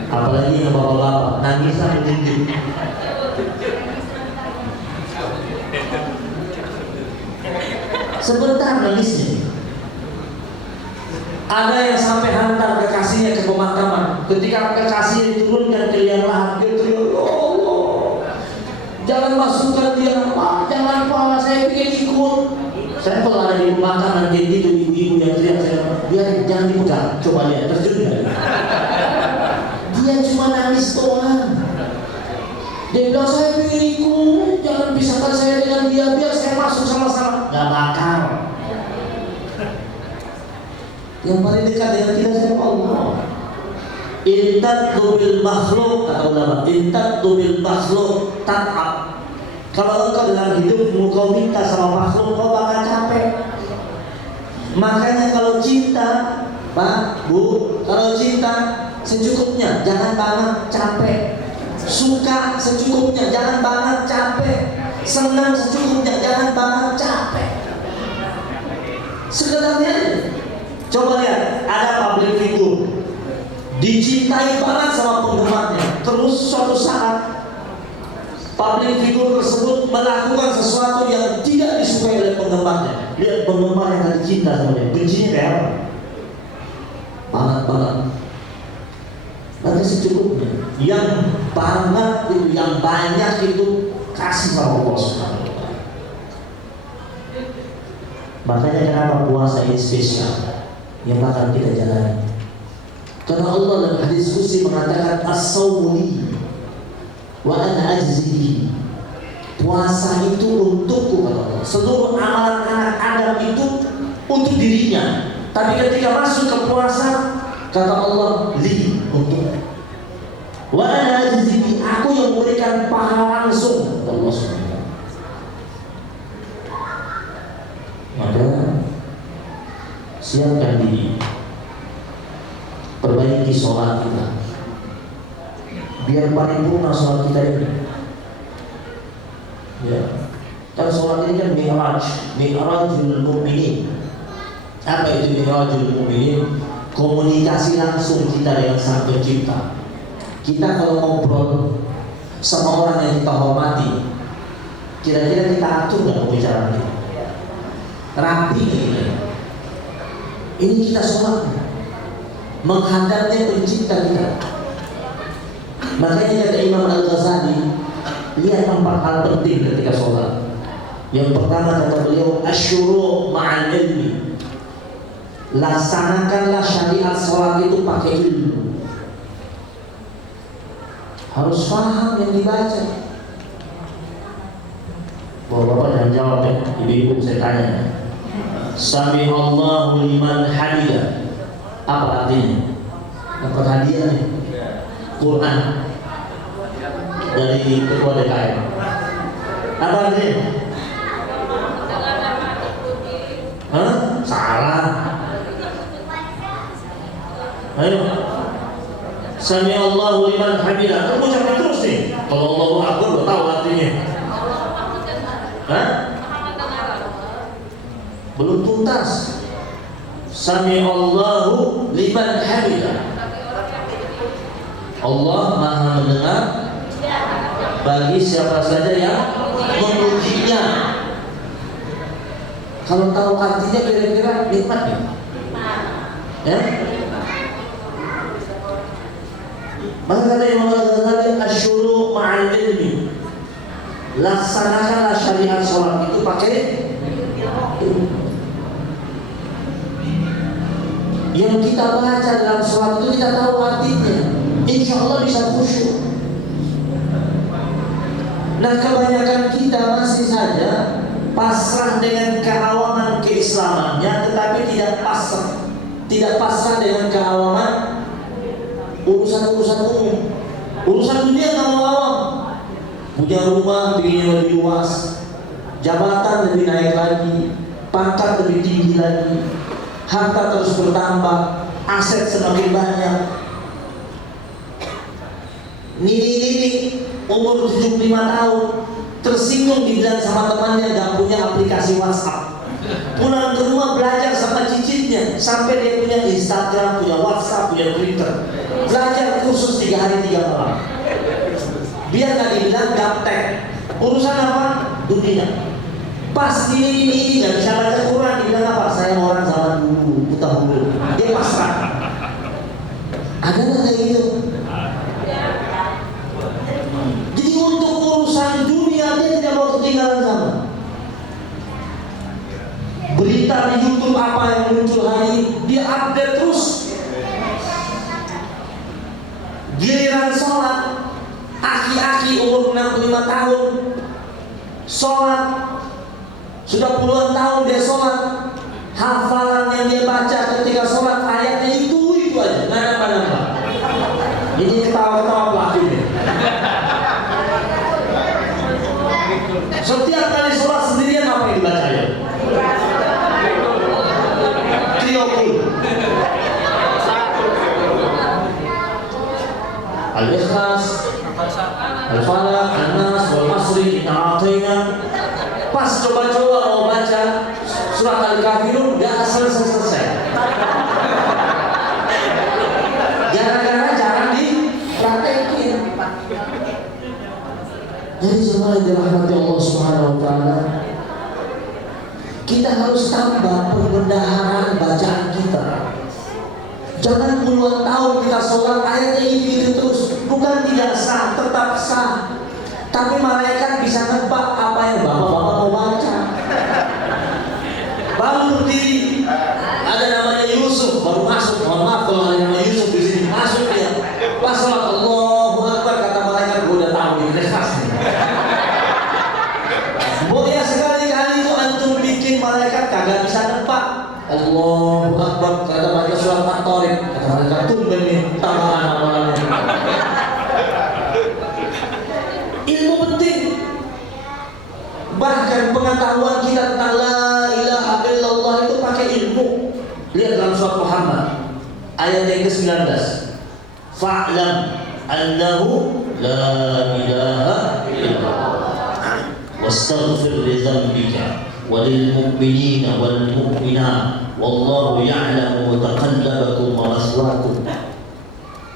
Apalagi yang bapak-bapak nangisnya menjijik. Sebentar nangisnya. Ada yang sampai hantar kekasihnya ke pemakaman. Ketika kekasih diturunkan ke liang lahat, dia teriak, "Ya Allah, jangan masukkan dia, Pak, jangan Pak, saya ingin ikut." Saya kalau ada di pemakaman kayak gitu, ibu-ibu yang teriak, saya biar jangan dipegang, coba lihat terjun nggak? Dia cuma nangis doang. Dia bilang, "Saya ingin ikut, jangan pisahkan saya dengan dia, biar saya masuk sama-sama." Gak bakal. Yang paling dekat dengan kita siapa? Allah. Intaddu bil makhluk, kata ulama, intaddu bil makhluk tat'ab. Kalau engkau dalam hidupmu kau minta sama makhluk, kau bakal capek. Makanya kalau cinta, Pak, Bu, kalau cinta secukupnya, jangan banget capek. Suka secukupnya, jangan banget capek. Senang secukupnya, jangan banget capek. Sekedarnya. Coba lihat, ada public figure dicintai banget sama penggemarnya. Terus suatu saat public figure tersebut melakukan sesuatu yang tidak disukai oleh penggemarnya. Lihat penggemar yang tadi cinta sama dia, bencinya kayak apa? Banget. Nanti secukupnya. Yang banget itu, yang banyak itu kasih sama Allah Subhanahu wa Ta'ala. Makanya kenapa puasa ini spesial yang bakal kita jalani. Karena Allah dalam hadis qudsi mengatakan as-shaumu li wa ana ajzi. Puasa itu untukku, kata Allah. Seluruh amalan anak Adam itu untuk dirinya. Tapi ketika masuk ke puasa, kata Allah, li, untuk. Wa ana ajzi, aku yang memberikan pahala langsung, kata Allah SWT. Maka siapkan diri, perbaiki sholat kita, biar paripurna sholat kita ini. Ya, kan sholat ini kan mi'rajul mu'minin. Apa itu mi'rajul mu'minin? Komunikasi langsung kita dengan Sang Pencipta. Kita kalau ngobrol sama orang yang kita hormati, kira-kira kita atur nggak pembicaraan kita? Rapi gitu. Ini kita sholat menghadapnya Pencipta kita. Makanya kata Imam Al-Ghazali, lihat 4 hal penting ketika sholat. Yang pertama kata beliau, asyuru' ma'al ilmi. Laksanakanlah syariat sholat itu pakai ilmu. Harus paham yang dibaca. Bapak-bapak jangan jawab ya, ibu-ibu saya tanya. Sami'allahu liman hamidah. Apa artinya? Dapat hadiah nih, Quran dari ketua DKM. Apa artinya? Hah? Salah. Ayo. Sami'allahu liman hamidah. Kamu ucapkan terus nih. Kalau Allahu Akbar udah tahu artinya. Hah? Belum tuntas. Sami'allahu liman hamidah. Allah Maha mendengar bagi siapa saja yang memujinya. Kalau tahu artinya kira-kira nikmat ya? Maka kata Imam Al-Ghazali, asyuru' ma'al ilmi. Laksanakanlah syariat sholat itu pakai yang kita baca dalam sholat itu kita tahu artinya. Insya Allah bisa khusyuk. Nah kebanyakan kita masih saja pasrah dengan keawaman keislamannya, tetapi tidak pasrah dengan keawaman urusan-urusan umum. Urusan dunia nggak mau awam. Punya rumah pinginnya lebih luas, jabatan lebih naik lagi, pangkat lebih tinggi lagi, harta terus bertambah, aset semakin banyak. Nini umur 75 tahun tersinggung dibilang sama temannya gak punya aplikasi WhatsApp. Pulang ke rumah belajar sama cicitnya, sampai dia punya Instagram, punya WhatsApp, punya Twitter. Belajar kursus 3 hari 3 malam. Biar nggak dibilang gaptek. Urusan apa? Dunia. Pas ini nggak bisa baca Quran, dibilang apa? Saya orang zaman dulu, buta huruf. Dia pasrah. Ada nggak kayak gitu? Jadi untuk urusan dunia dia tidak mau ketinggalan zaman. Berita di YouTube apa yang muncul hari ini, dia update terus. Giliran sholat, aki-aki umur 65 tahun sholat, sudah puluhan tahun dia sholat, hafalan yang dia baca ketika sholat ayatnya itu aja, nggak nambah-nambah. Ini ketawa-ketawa pelakunya. Setiap kali sholat sendirian apa yang dibaca ya? Triokul, Al-Ikhlas, Al-Falaq, An-Nas, Wal-Asri, Inna A'tayna. Pas coba-coba mau baca surat Al-Kafirun gak selesai-selesai. Gara-gara jarang dipraktekin. Jadi semua yang dirahmati Allah Subhanahu wa Ta'ala, kita harus tambah perbendaharaan bacaan kita. Jangan puluhan tahun kita sholat ayatnya itu terus. Bukan tidak sah, tetap sah. Tapi malaikat bisa nebak apa yang bapak-bapak mau baca. Baru berdiri, ada namanya Yusuf, baru masuk. Mohon maaf kalau ada nama Yusuf di sini, masuk dia. Pas sholat Allahu Akbar, kata malaikat, gue udah tahu ini khas. Boleh sekali-kali itu antum bikin malaikat kagak bisa nebak. Allahu Akbar, kata baca surat At-Tariq, kata malaikat tumben nih tambahan amalannya. Ilmu penting. Bahkan pengetahuan kita tentang la ilaha illallah itu pakai ilmu. Lihat dalam surat Muhammad ayat yang ke-19. Fa'lam annahu la ilaha illallah wastaghfir li dhanbika walil mu'minina wal mu'minat wallahu ya'lamu mutaqallabakum wa maswaakum.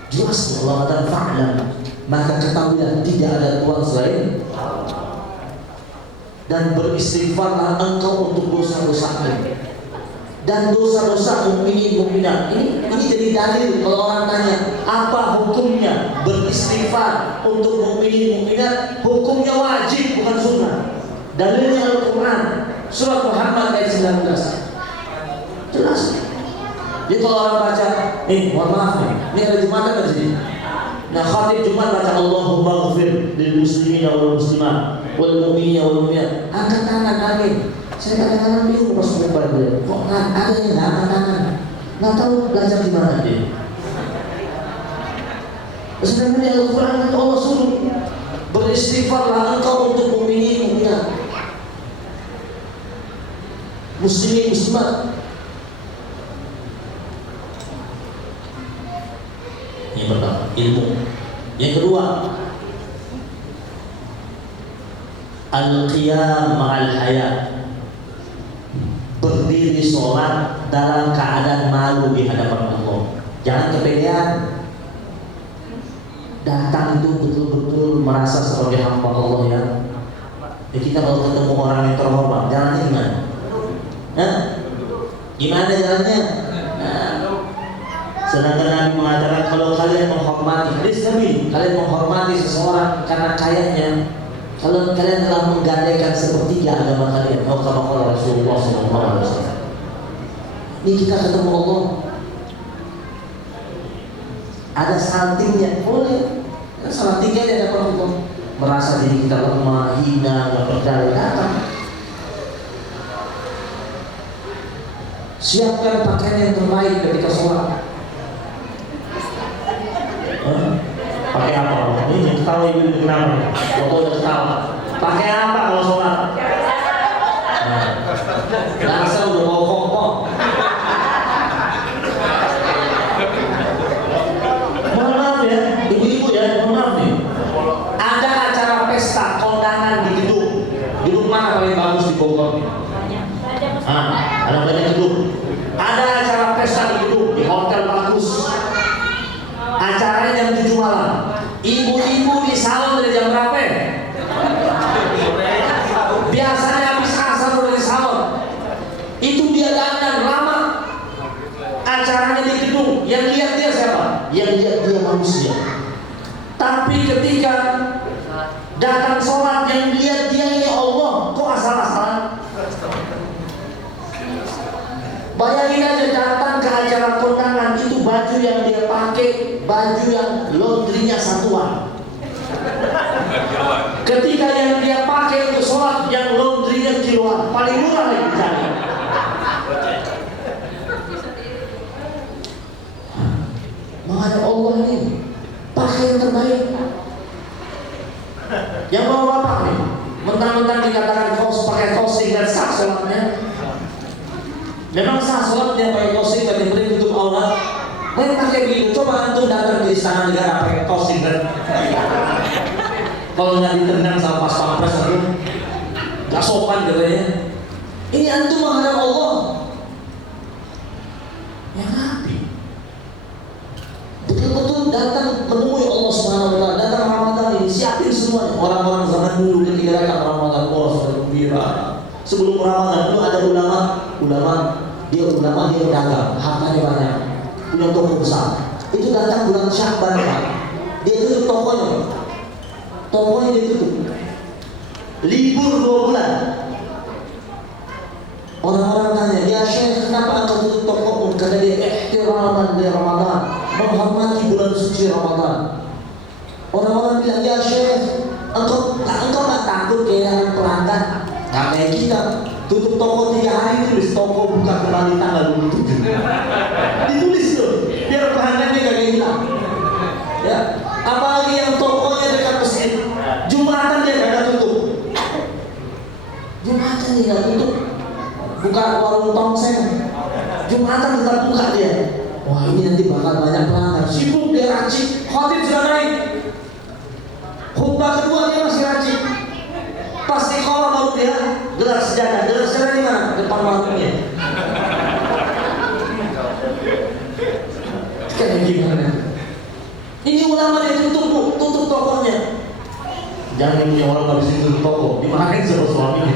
Jelas Allah kata fa'lam, maka ketahuilah tidak ada Tuhan selain, dan beristighfarlah engkau untuk dosa-dosamu dan dosa-dosa mukminin mukminat. Ini jadi dalil kalau orang tanya apa hukumnya beristighfar untuk mukminin mukminat, hukumnya wajib bukan sunnah. Dalilnya Al-Quran surat Muhammad ayat 19. Jelas. Jadi kalau orang baca, mohon maaf nih, ini ada Jumatan di sini. Nah, khatib Jumat baca Allahumma ghfir lil muslimina wal muslimat wal mu'minina wal mu'minat. Angkat tangan, amin. Saya kadang-kadang bingung pas ngomong dia. Kok ada yang nggak angkat tangan? Nggak tahu belajar di mana dia. Sedangkan di Al-Quran Allah suruh beristighfarlah engkau untuk mu'minin mu'minat, muslimin muslimat. Yang pertama ilmu. Yang kedua al-qiyam ma'al hayat, berdiri sholat dalam keadaan malu di hadapan Allah. Jangan kepedean. Datang itu betul-betul merasa sebagai hamba Allah ya. Kita kalau ketemu orang yang terhormat, jalannya gimana? Gimana jalannya? Sedangkan Nabi mengatakan kalau kalian menghormati, kalian menghormati seseorang karena kayanya, kalau kalian telah menggadaikan sepertiga agama kalian. Oh, kama Rasulullah SAW. Ini kita ketemu Allah, ada saltingnya, boleh. Salah tiga dia dapat Allah. Merasa diri kita lemah, hina, nggak percaya, datang. Siapkan pakaian yang terbaik ketika sholat. Pakai apa? Ini ketawa ibu kenapa? Waktu udah ketawa. Pakai apa kalau sholat? Rasa udah mau kongkong. Mohon maaf ya, ibu-ibu ya, mohon maaf nih. Ada acara pesta kondangan di gedung mana paling bagus di Bogor? Ada banyak gedung. Ada acara pesta di gedung, di hotel bagus. Acaranya jam 7 malam. Ibu-ibu di salon dari jam berapa? Biasanya habis asar udah di salon. Itu dia dandan lama. Acaranya di gedung. Yang lihat dia siapa? Yang lihat dia manusia. Tapi ketika datang sholat, yang lihat dia ini Allah. Kok asal-asalan? Bayangin aja datang ke acara kondangan, itu baju yang dia pakai, baju yang laundrynya satuan. Ketika yang dia pakai untuk sholat, yang laundrynya kiloan, paling murah lagi cari. Makanya Allah ini pakai yang terbaik. Yang mau bapak nih, mentang-mentang dikatakan kaos pakai kaos sehingga sah sholatnya. Memang sah sholatnya pakai kaos sehingga diberi tutup aurat. Main pakai begitu, coba antum datang di istana negara pakai kaos sehingga. Kalau nggak ditendang sama pas pampres itu nggak sopan katanya. Ini antum menghadap Allah yang rapi. Betul-betul datang menemui Allah Subhanahu wa Ta'ala. Datang Ramadan ini siapin semuanya. Orang-orang zaman dulu ketika datang Ramadan, sudah gembira. Sebelum Ramadan dulu ada ulama dia dagang, hartanya banyak, punya toko besar. Itu datang bulan Sya'ban, Pak. Dia tutup tokonya dia tutup. Libur 2 bulan. Orang-orang tanya, ya Syekh, kenapa engkau tutup tokomu? Karena dia ihtiraman di Ramadan, menghormati bulan suci Ramadan. Orang-orang bilang, ya Syekh, engkau tak takut kehilangan pelanggan? Nah, kayak kita tutup toko 3 hari, tulis toko buka kembali tanggal 27. Ditulis loh, biar pelanggannya gak hilang. Ya, apalagi yang tokonya dekat masjid, Jumatan dia gak tutup. Jumatan dia gak tutup. Buka warung tongseng, Jumatan tetap buka dia. Wah, ini nanti bakal banyak pelanggan. Sibuk dia racik, khotib sudah naik. Khutbah kedua dia masih racik. Pas iqamah baru dia gelar sejadah. Gelar sejadah di mana? Depan warungnya. Kayak gimana? Ini ulama dia tutup tokonya. Jangan punya orang nggak bisa tutup toko, dimarahin sama suaminya.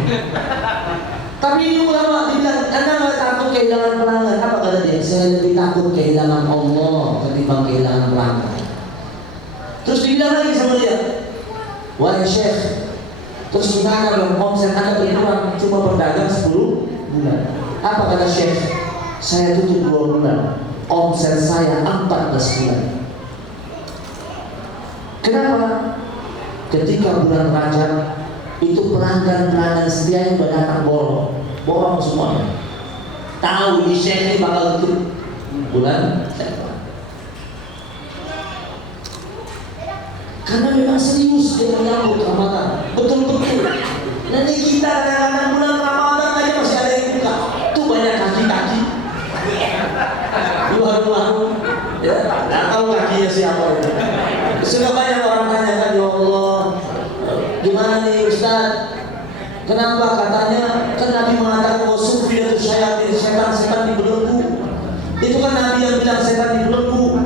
Tapi ini ulama dibilang, Anda nggak takut kehilangan pelanggan? Apa kata dia? Saya lebih takut kehilangan Allah ketimbang kehilangan pelanggan. Terus dibilang lagi sama dia, wahai Syekh, terus gimana dong omset Anda berkurang cuma berdagang 10 bulan? Apa kata Syekh? Saya tutup 2 bulan, omset saya 14 bulan. Kenapa? Ketika bulan Rajab itu pelanggan setia yang datang borong semuanya. Tahu ini Syekh ini bakal tutup bulan Syawal. Karena memang serius dia menyambut Ramadan, betul-betul. Nanti kita kadang-kadang bulan Ramadan aja masih ada yang buka. Tuh banyak kaki-kaki di warung-warung, ya, nggak tahu kakinya siapa itu. Sudah banyak orang tanya kan, ya Allah, gimana nih Ustaz? Kenapa katanya kan Nabi mengatakan bahwa sufiyatul syayatin, setan dibelenggu. Itu kan Nabi yang bilang setan dibelenggu.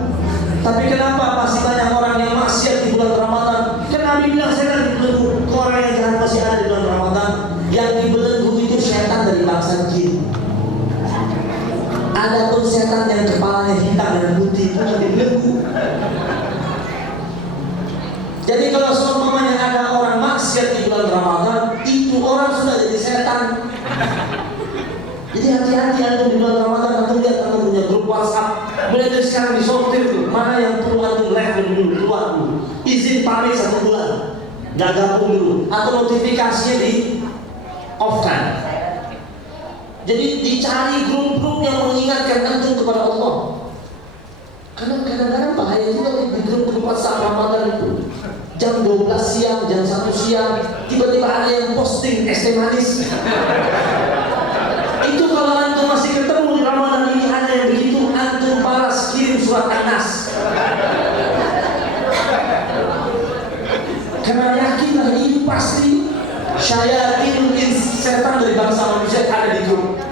Tapi kenapa masih banyak orang yang maksiat di bulan Ramadan? Kan Nabi bilang setan dibelenggu. Orang yang jahat masih ada di bulan Ramadan. Yang dibelenggu itu setan dari bangsa jin. Adapun setan yang kepalanya hitam dan putih itu yang dibelenggu. Jadi kalau seumpamanya ada orang maksiat di bulan Ramadan, itu orang sudah jadi setan. Jadi hati-hati antum di bulan Ramadan, antum lihat antum punya grup WhatsApp, mulai dari sekarang disortir tuh, mana yang perlu antum like dulu, keluar dulu, izin pamit 1 bulan, nggak gabung dulu, atau notifikasinya di off kan. Jadi dicari grup-grup yang mengingatkan antum kepada Allah. Karena kadang-kadang bahaya juga di grup-grup WhatsApp Ramadan itu. Jam 12 siang, jam 1 siang, tiba-tiba ada yang posting es teh manis. Itu kalau antum masih ketemu di Ramadan ini ada yang begitu, antum balas kirim surat An-Nas. Karena yakinlah ini pasti syayatin setan dari bangsa manusia ada di grup.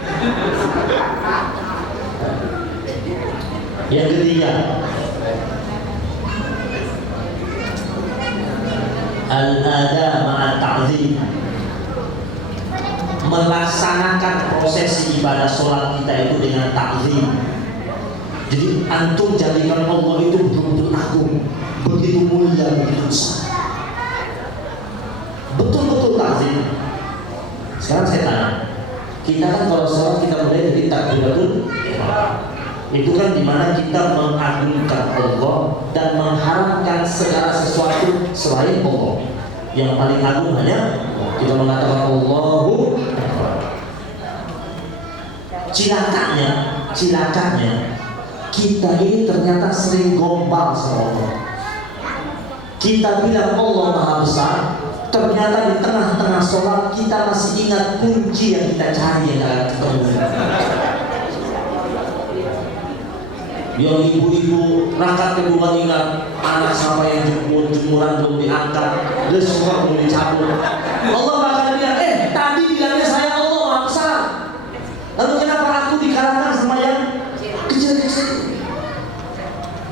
melaksanakan prosesi ibadah sholat kita itu dengan takzim. Jadi antum jadikan Allah itu betul-betul agung, begitu mulia, begitu besar. Betul-betul takzim. Sekarang saya tanya, kita kan kalau sholat kita mulai dari takbiratul ihram. Itu kan dimana kita mengagungkan Allah dan mengharapkan segala sesuatu selain Allah. Yang paling agung hanya kita mengatakan Allahu Akbar. Cilakanya kita ini ternyata sering gombal sama Allah. Kita bilang Allah Maha Besar, ternyata di tengah-tengah sholat kita masih ingat kunci yang kita cari yang akan ketemu. Yang ibu-ibu rangkat kedua ingat anak sama yang jemuran belum diangkat, dia suka belum dicabut. Allah bakal bilang, tadi bilangnya saya Allah Maha Besar, lalu kenapa aku dikalahkan sama yang kecil-kecil?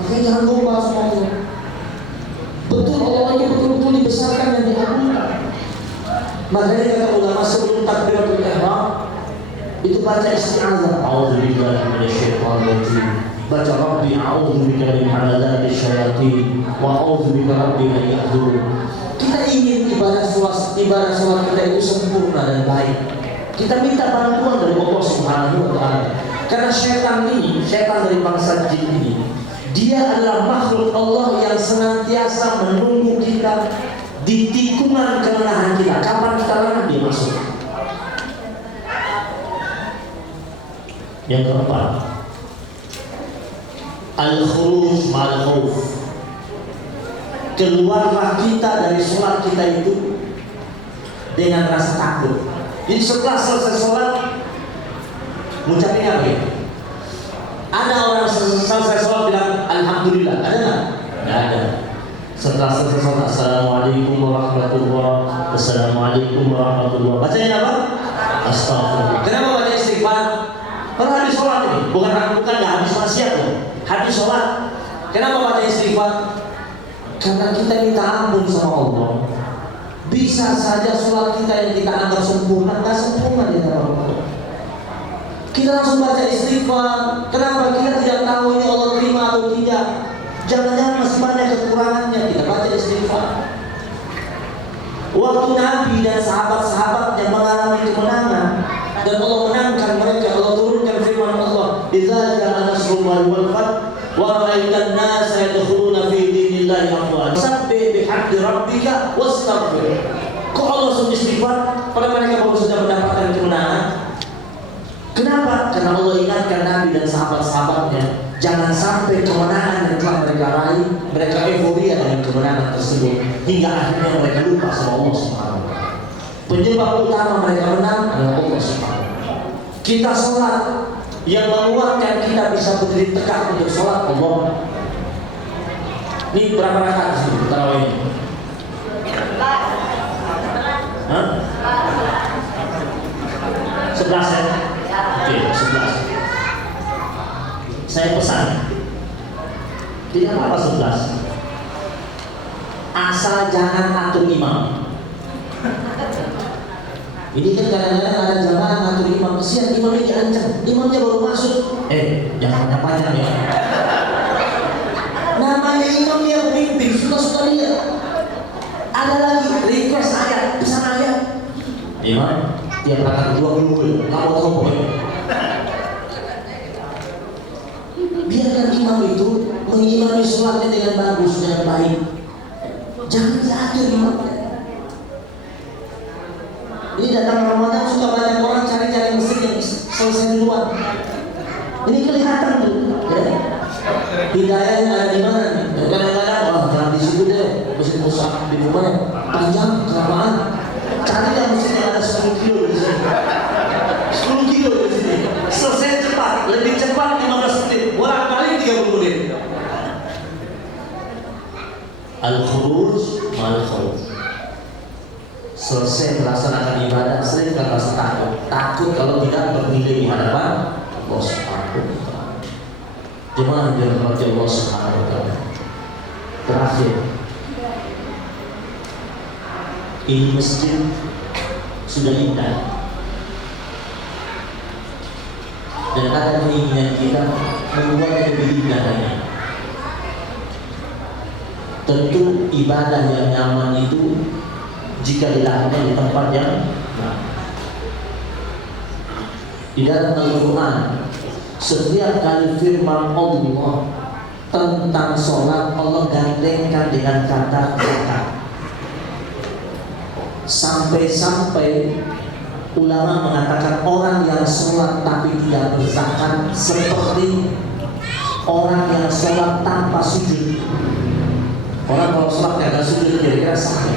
Makanya jangan gombal sama Allah. Betul Allah itu betul-betul dibesarkan dan diagungkan. Makanya kata ulama sebelum takbiratul ihram itu baca isti'adzah. A'udzubillahi minasyaitonir rajim. Baca Rabbi a'udzubika min hamazati syayatin wa a'udzubika Rabbi an yahdurun. Kita ingin ibadah sholat kita itu sempurna dan baik. Kita minta bantuan dari Allah Subhanahu wa taala. Karena syaitan dari bangsa jin ini, dia adalah makhluk Allah yang senantiasa menunggu kita di tikungan kelengahan kita. Kapan kita lengah dia masuk. Yang keempat, al-khuruj ma'al khauf. Keluarlah kita dari sholat kita itu dengan rasa takut. Jadi setelah selesai sholat mengucapkan apa ya? Ada orang selesai sholat bilang Alhamdulillah, ada nggak? Nggak ada. Setelah selesai sholat, Assalamualaikum warahmatullahi, Assalamualaikum warahmatullahi. Bacanya apa? Astagfirullah. Kenapa baca istighfar? Karena habis sholat ini, bukan nggak habis maksiat loh. Habis sholat, kenapa baca istighfar? Karena kita minta ampun sama Allah. Bisa saja sholat kita yang kita anggap sempurna, nggak sempurna di dalam Allah. Kita langsung baca istighfar. Kenapa? Kita tidak tahu ini Allah terima atau tidak. Jangan-jangan masih banyak kekurangannya. Kita baca istighfar. Waktu Nabi dan sahabat-sahabatnya mengalami kemenangan dan Allah menangkan mereka, Allah turunkan firman Allah, "Idza ja'a nasrullahi wal fath wa ra'aitan nasa yadkhuluna fi dinillahi afwaja fasabbih bihamdi rabbika wastaghfir." Kok Allah suruh istighfar pada mereka baru sudah mendapatkan kemenangan? Kenapa? Karena Allah ingatkan Nabi dan sahabat-sahabatnya, jangan sampai kemenangan yang telah mereka raih, mereka euforia dengan kemenangan tersebut hingga akhirnya mereka lupa sama Allah Subhanahu wa taala. Penyebab utama mereka menang adalah Allah Subhanahu wa taala. Kita sholat yang menguatkan kita bisa berdiri tegak untuk sholat Allah. Ini berapa rakaat di sini tarawih? Hah? 11 ya? Oke, 11. Saya pesan, tidak apa 11. Asal jangan atur imam. Ini kan kadang-kadang ada jamaah ngatur imam, kesian imamnya diancam, imamnya baru masuk. Jangan panjang ya. Namanya imam dia pemimpin, suka-suka dia. Ada lagi request ayat, pesan ayat. Imam, tiap rakaat kedua dulu, kamu tahu pokoknya. Biarkan imam itu mengimami sholatnya dengan bagus, dengan baik. Jangan diatur imamnya. Ini datang Ramadan suka banyak orang cari-cari masjid yang selesai duluan. Ini kelihatan tuh, ya. Hidayahnya ada di mana nih? Kadang-kadang, jangan di situ deh, masjid Musa di rumahnya panjang, kelamaan. Cari yang masjid yang ada 10 kilo di sini. 10 kilo di sini. Selesai cepat, lebih cepat 15 menit, bolak-balik 30 menit. Al-khuruj ma'al khauf. Selesai melaksanakan ibadah, sering kita rasa takut kalau tidak bernilai di hadapan Allah Subhanahu wa taala. Jemaah yang dirahmati Allah Subhanahu wa taala. Terakhir, ini masjid sudah indah. dan ada keinginan kita membuatnya lebih indah lagi. Tentu ibadah yang nyaman itu jika dilakukan di tempat yang di dalam Al-Quran, setiap kali firman Allah tentang sholat, Allah gandengkan dengan kata zakat. Sampai-sampai ulama mengatakan orang yang sholat tapi tidak berzakat seperti orang yang sholat tanpa sujud. Orang kalau sholat tidak sujud kira-kira sah.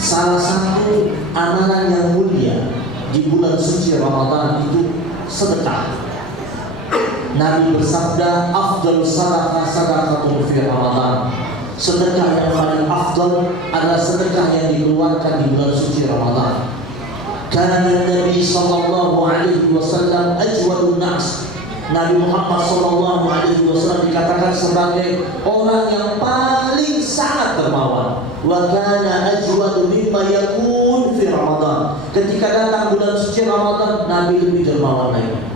Salah satu amalan yang mulia di bulan suci Ramadan itu sedekah. Nabi bersabda, "Afdalus sadaqah sadaqatun fi Ramadan." Sedekah yang paling afdal adalah sedekah yang dikeluarkan di bulan suci Ramadan. Karena Nabi sallallahu alaihi wasallam ajwadun nas. Nabi Muhammad sallallahu alaihi wasallam dikatakan sebagai orang yang paling sangat dermawan. Wa kana ajwadu mimma yakun fi Ramadan. Ketika datang bulan suci Ramadan, Nabi lebih dermawan lagi.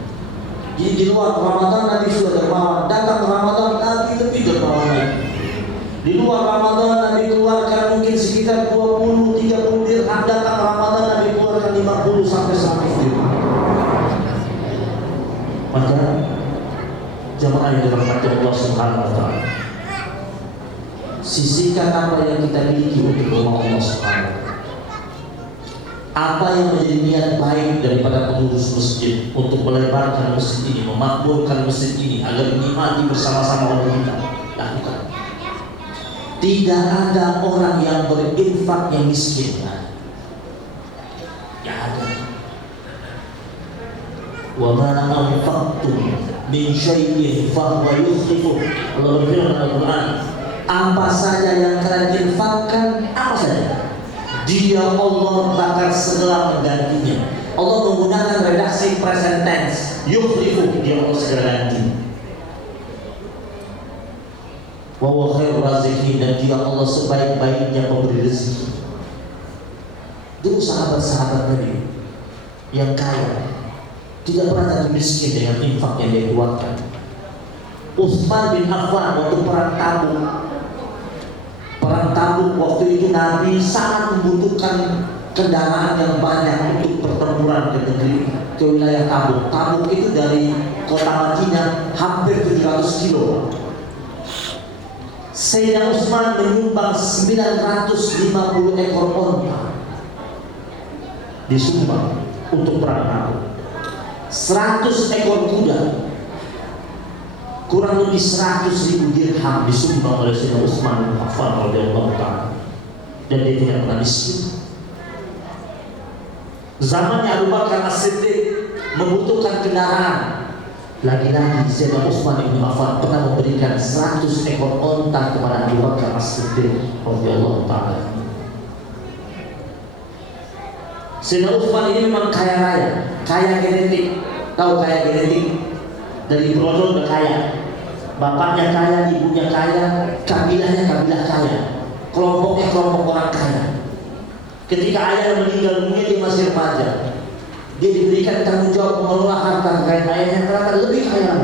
Jadi di luar Ramadan Nabi sudah dermawan, datang Ramadan Nabi lebih dermawan lagi. Di luar Ramadan Nabi keluarkan mungkin sekitar 20-30 dirham, datang Ramadan Nabi keluarkan 50 sampai 100 dirham. Maka jemaah yang dirahmati Allah Subhanahu wa taala, sisihkan apa yang kita miliki untuk rumah Allah Subhanahu wa taala. Apa yang menjadi niat baik daripada pengurus masjid untuk melebarkan masjid ini, memakmurkan masjid ini agar dinikmati bersama-sama oleh kita, lakukan. Tidak ada orang yang berinfak yang miskin. Ya ada. Wa ma anfaqtum min syai'in fa huwa yukhlifu. Allah berfirman dalam Al-Quran, apa saja yang kalian infakkan, apa saja, Dia Allah bakal segera menggantinya. Allah menggunakan redaksi present tense, yukhlifu, Dia Allah segera ganti. Wa huwa khairur raziqin, dan Dia Allah sebaik-baiknya pemberi rezeki. Dulu sahabat-sahabat Nabi yang kaya tidak pernah jatuh miskin dengan infak yang dia keluarkan. Utsman bin Affan waktu perang Tabuk waktu itu Nabi sangat membutuhkan kendaraan yang banyak untuk pertempuran ke wilayah Tabuk. Tabuk itu dari kota Madinah hampir 700 kilo. Sayyidina Utsman menyumbang 950 ekor onta, disumbang untuk perang Tabuk. 100 ekor kuda, kurang lebih 100.000 dirham disumbang oleh Sayyidina Utsman bin Affan radhiyallahu ta'ala, dan dia tidak pernah miskin. Zamannya Abu Bakar As-Siddiq membutuhkan kendaraan, lagi-lagi Sayyidina Utsman bin Affan pernah memberikan 100 ekor onta kepada Abu Bakar As-Siddiq radhiyallahu ta'ala. Sayyidina Utsman ini memang kaya raya, kaya genetik. Tahu kaya genetik? Dari Brodol udah kaya, bapaknya kaya, ibunya kaya, kabilahnya kabilah kaya, kelompoknya kelompok orang kaya. Ketika ayah meninggal dunia dia masih remaja, dia diberikan tanggung jawab mengelola harta kekayaan ayahnya, ternyata lebih kaya.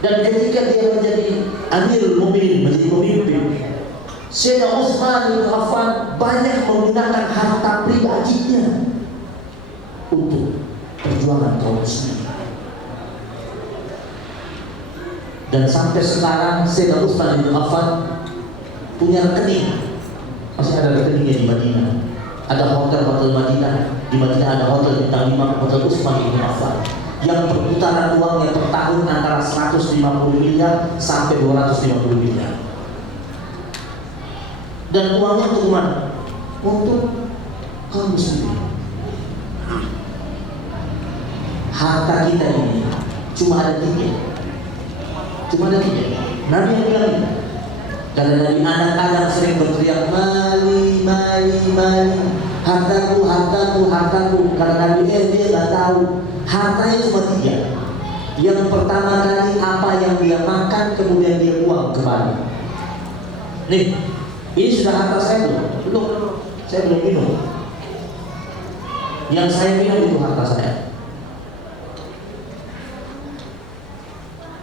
Dan ketika dia menjadi Amirul Mukminin, menjadi pemimpin, Sayyidina Utsman bin Affan banyak menggunakan harta pribadinya untuk perjuangan kaum muslimin. Dan sampai sekarang Sayyidina Utsman bin Affan punya rekening, masih ada rekeningnya di Madinah. Ada hotel Madinah, di Madinah ada hotel bintang 5, hotel Utsman bin Affan, yang perputaran uangnya per tahun antara 150 miliar sampai 250 miliar. Dan uangnya untuk mana? Untuk kaum muslimin. Harta kita ini cuma ada 3. Nabi yang bilang, karena dari anak-anak sering berteriak mali, hartaku. Karena Nabi dia nggak tahu hartanya cuma 3. Yang pertama kali apa yang dia makan, kemudian dia buang kembali. Nih, ini sudah harta saya belum? Belum. Saya belum minum. Yang saya bilang itu harta saya.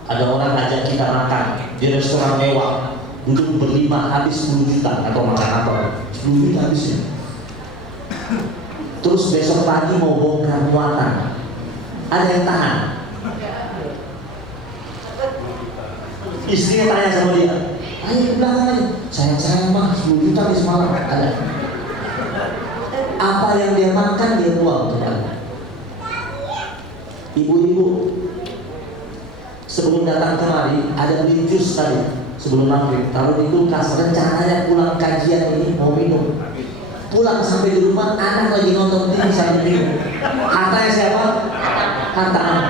Ada orang ajak kita makan di restoran mewah, duduk berlima habis 10 juta atau makan apa? 10 juta habisnya. Terus besok pagi mau bongkar muatan, ada yang tahan. Istrinya tanya sama dia, ayo ke belakang aja. Sayang mah 10 juta di semalam ada. Apa yang dia makan dia buang. Ibu-ibu sebelum datang kemari ada beli jus tadi sebelum maghrib, taruh di kulkas. Rencananya pulang kajian ini mau minum. Pulang sampai di rumah anak lagi nonton TV sambil minum. Hartanya siapa? Harta anak.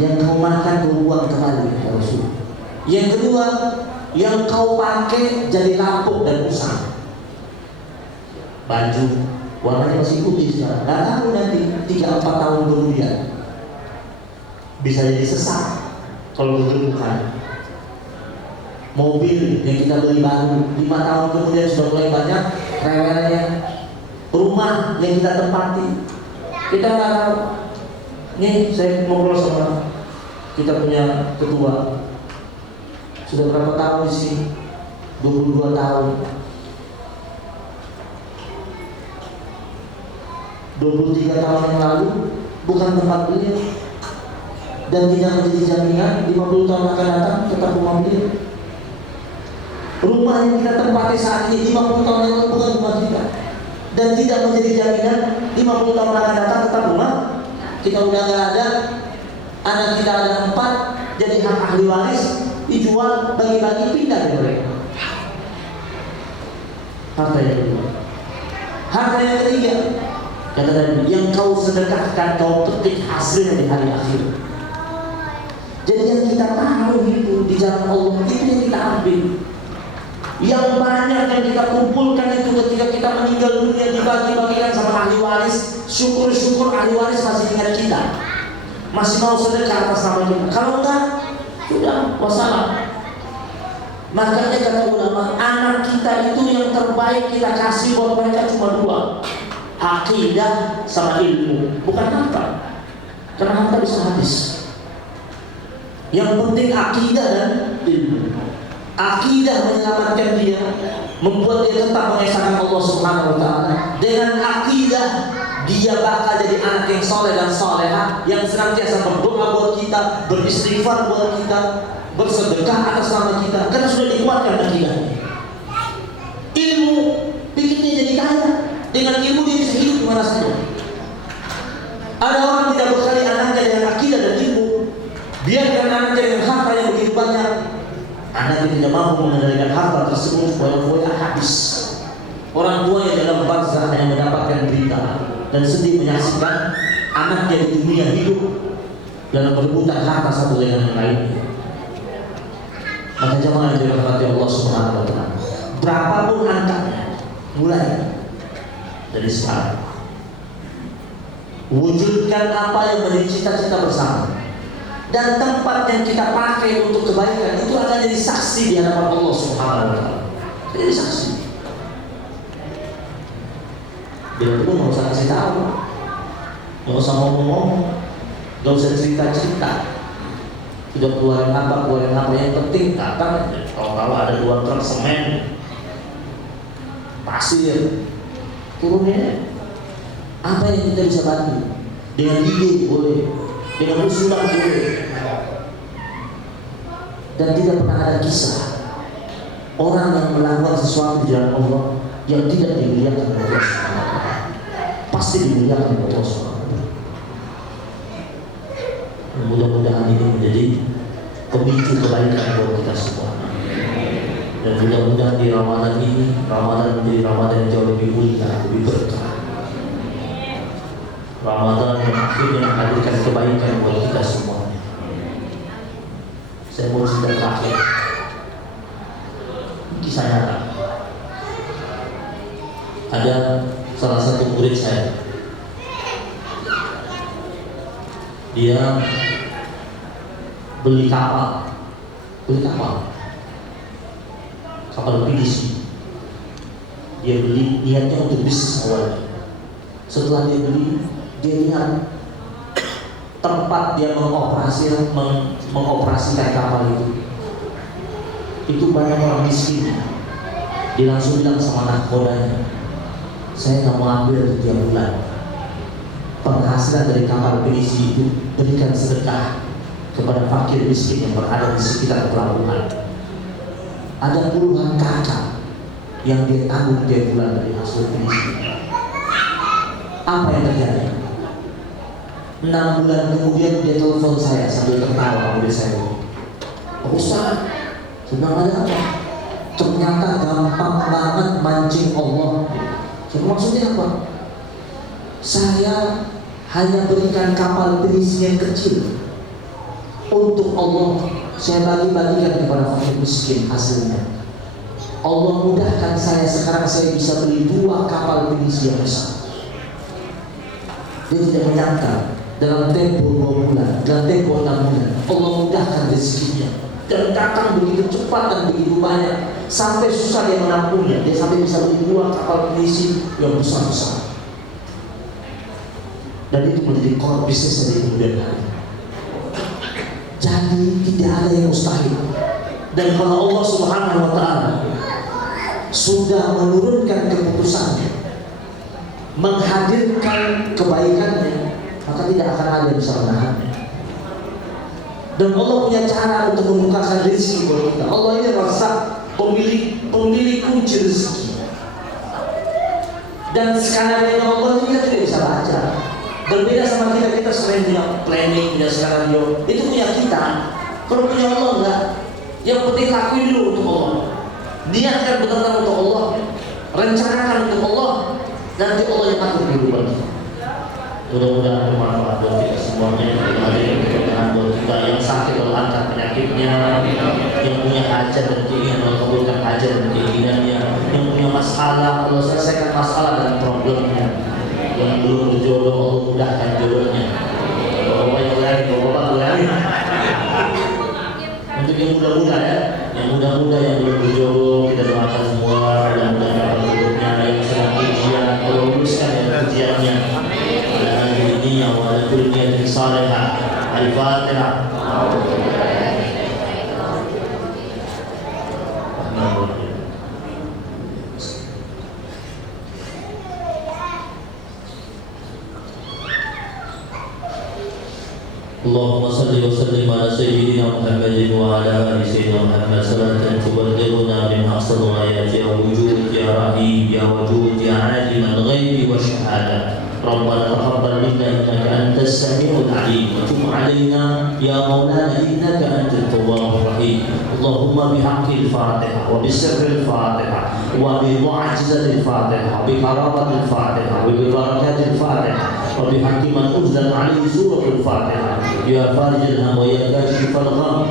Yang kau makan kau buang kembali ya Rasul. Yang kedua, yang kau pakai jadi lapuk dan usang. Baju warnanya masih putih sekarang, nggak tahu nanti 3-4 tahun kemudian bisa jadi sesak kalau bergemukan. Mobil yang kita beli baru 5 tahun kemudian sudah mulai banyak rewelnya. Rumah yang kita tempati kita nggak tahu. Nih saya ngobrol sama kita punya ketua, sudah berapa tahun di sini? 22 tahun. 23 tahun yang lalu bukan tempat beliau dan tidak menjadi jaminan 50 tahun akan datang tetap rumah beliau. Rumah yang kita tempati saat ini 50 tahun yang lalu bukan rumah kita dan tidak menjadi jaminan 50 tahun akan datang tetap rumah kita. Udah nggak ada, anak kita ada 4 jadi hak ahli waris, dijual bagi-bagi pindah ke mereka. Harta yang kedua. Harta yang ketiga, kata tadi, yang kau sedekahkan kau petik hasilnya di hari akhir. Jadi yang kita taruh itu di jalan Allah itu yang kita ambil. Yang banyak yang kita kumpulkan itu ketika kita meninggal dunia dibagi-bagikan sama ahli waris. Syukur-syukur ahli waris masih ingat kita, masih mau sedekah atas nama kita. Kalau enggak, sudah wassalam. Makanya kata ulama, anak kita itu yang terbaik kita kasih buat mereka cuma 2, akidah sama ilmu, bukan harta. Karena harta bisa habis. Yang penting akidah dan ilmu. Akidah menyelamatkan dia, membuat dia tetap mengesahkan Allah Subhanahu wa taala. Dengan akidah dia bakal jadi anak yang soleh dan soleha, yang senantiasa berdoa buat kita, beristighfar buat kita, bersedekah atas nama kita, karena sudah dikuatkan akidahnya. Ilmu bikin dia jadi kaya. Dengan ilmu dia bisa hidup dimana saja. Ada orang tidak berkali anaknya dengan akidah dan ilmu, biarkan anaknya dengan harta yang begitu banyak. Anaknya tidak mampu mengendalikan harta tersebut, foya-foya habis. Orang tua yang dalam barzah hanya mendapatkan berita dan sedih menyaksikan anaknya di dunia hidup dalam berebutan harta satu dengan yang lainnya. Maka jemaah yang dirahmati Allah Subhanahu wa taala, berapapun angkanya, mulai dari sekarang wujudkan apa yang menjadi cita-cita bersama. Dan tempat yang kita pakai untuk kebaikan itu akan jadi saksi di hadapan Allah Subhanahu wa taala. Jadi saksi. Dia pun nggak usah kasih tahu, nggak usah ngomong-ngomong, nggak usah cerita-cerita. Sudah keluarin apa yang penting datang. Kalau ada 2 truk semen, pasir, turunnya. Apa yang kita bisa bantu? Dengan ide boleh, dengan usulan boleh. Dan tidak pernah ada kisah orang yang melakukan sesuatu di jalan Allah yang tidak dimuliakan oleh Allah Subhanahu wa taala. Pasti dimuliakan oleh Allah Subhanahu wa taala. Mudah-mudahan ini menjadi pemicu kebaikan buat kita semua. Dan mudah-mudahan di Ramadan ini, Ramadan menjadi Ramadan yang jauh lebih mulia, lebih berkah. Ramadan yang akhirnya menghadirkan kebaikan buat kita semua. Saya mau cerita terakhir, kisah nyata. Ada salah satu murid saya, dia beli kapal pinisi. dia beli niatnya untuk bisnis awalnya. Setelah dia beli, dia lihat tempat dia mengoperasikan kapal itu banyak orang miskin. Dia langsung bilang sama nahkodanya, saya nggak mau ambil tiap bulan penghasilan dari kapal pinisi itu, berikan sedekah kepada fakir miskin yang berada di sekitar pelabuhan. Ada puluhan kakak yang dia tanggung tiap bulan dari hasil pinisi. Apa yang terjadi? 6 bulan kemudian dia telepon saya sambil tertawa oleh saya. Pak Ustaz, sedang ada apa? Ternyata gampang banget mancing Allah. Jadi maksudnya apa? Saya hanya berikan kapal pinisi yang kecil untuk Allah. Saya bagi-bagikan kepada fakir miskin hasilnya. Allah mudahkan saya, sekarang saya bisa beli 2 kapal pinisi yang besar. Dia tidak menyangka dalam tempo 2 bulan, dalam tempo 6 bulan, Allah mudahkan rezekinya dan datang begitu cepat dan begitu banyak sampai susah dia menampungnya. Dia sampai bisa beli 2 kapal pinisi yang besar-besar. Dan itu menjadi core bisnis dari kemudian hari. Jadi tidak ada yang mustahil. Dan kalau Allah Subhanahu wa Ta'ala sudah menurunkan keputusannya, menghadirkan kebaikannya, maka tidak akan ada yang bisa menahannya. Dan Allah punya cara untuk membukakan rezeki buat kita. Allah ini Razzaq, pemilik kunci rezeki. Dan skenario Allah kita tidak bisa baca. Berbeda sama kita selain punya planning, punya skenario, itu punya kita. Kalau punya Allah enggak. Yang penting lakuin dulu untuk Allah. Niatkan benar-benar untuk Allah, rencanakan untuk Allah, nanti Allah yang atur kehidupan kita. Mudah-mudahan bermanfaat buat kita semuanya. Mudah-mudahan buat kita yang sakit Allah angkat penyakitnya, yang punya hajat dan keinginan Allah kabulkan hajat dan keinginannya, yang punya masalah Allah selesaikan masalah dan problemnya, yang belum berjodoh Allah mudahkan jodohnya. Bapak yang lain, bapak lain. Untuk yang muda-muda ya, yang muda-muda yang belum berjodoh, kita doakan semua mudah-mudahan dapat jodohnya. Yang sedang ujian, Allah luluskan ya ujiannya. Ada hari ini yang ada kulniat yang salihah. Al-Fatihah. اللهم صل وسلم على سيدنا محمد وعلى ال سيدنا محمد صلاة تبلغنا من اقصى الغايات يا وجود يا رحيم يا وجود يا عالم الغيب والشهاده. ربنا تقبل منا انك انت السميع العليم وتب علينا يا مولانا انك انت التواب الرحيم. اللهم بحق الفاتحه وبسر الفاتحه وبمعجزه الفاتحه وبكرامه الفاتحه وببركات الفاتحه وبحق من أنزل عليه سورة الفاتحة يا فارج الهم ويا كاشف الغم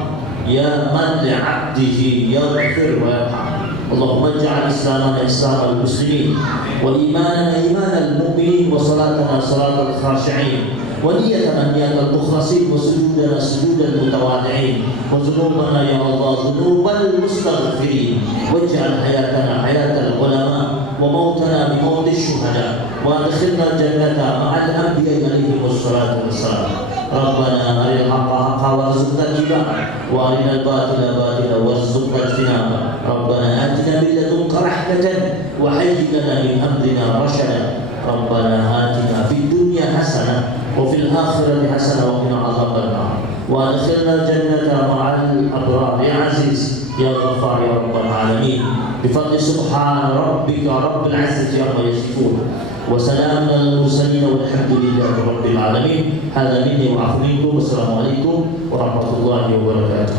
يا من لعبده يغفر ويرحم. اللهم اجعل إسلامنا إسلام المسلمين وإيماننا إيمان المؤمنين وصلاتنا صلاة الخاشعين ونيتنا نية المخلصين وسجودنا سجود المتواضعين وذنوبنا يا الله ذنوب المستغفرين. واجعل حياتنا حياة العلماء وموتنا بموت الشهداء وادخلنا الجنة مع الأنبياء عليهم الصلاة والسلام. ربنا أرنا الحق حقا وارزقنا اتباعه وأرنا الباطل باطلا وارزقنا اجتنابه. ربنا آتنا من لدنك رحمة وهيئ لنا من أمرنا رشدا. ربنا آتنا في الدنيا حسنة وفي الآخرة حسنة وقنا عذاب النار وأدخلنا الجنة مع الأبرار يا عزيز يا غفار يا رب العالمين. بفضل سبحان ربك رب العزة عما يصفون وسلام على المرسلين والحمد لله رب العالمين. هذا مني وعفو منكم والسلام عليكم ورحمة الله وبركاته.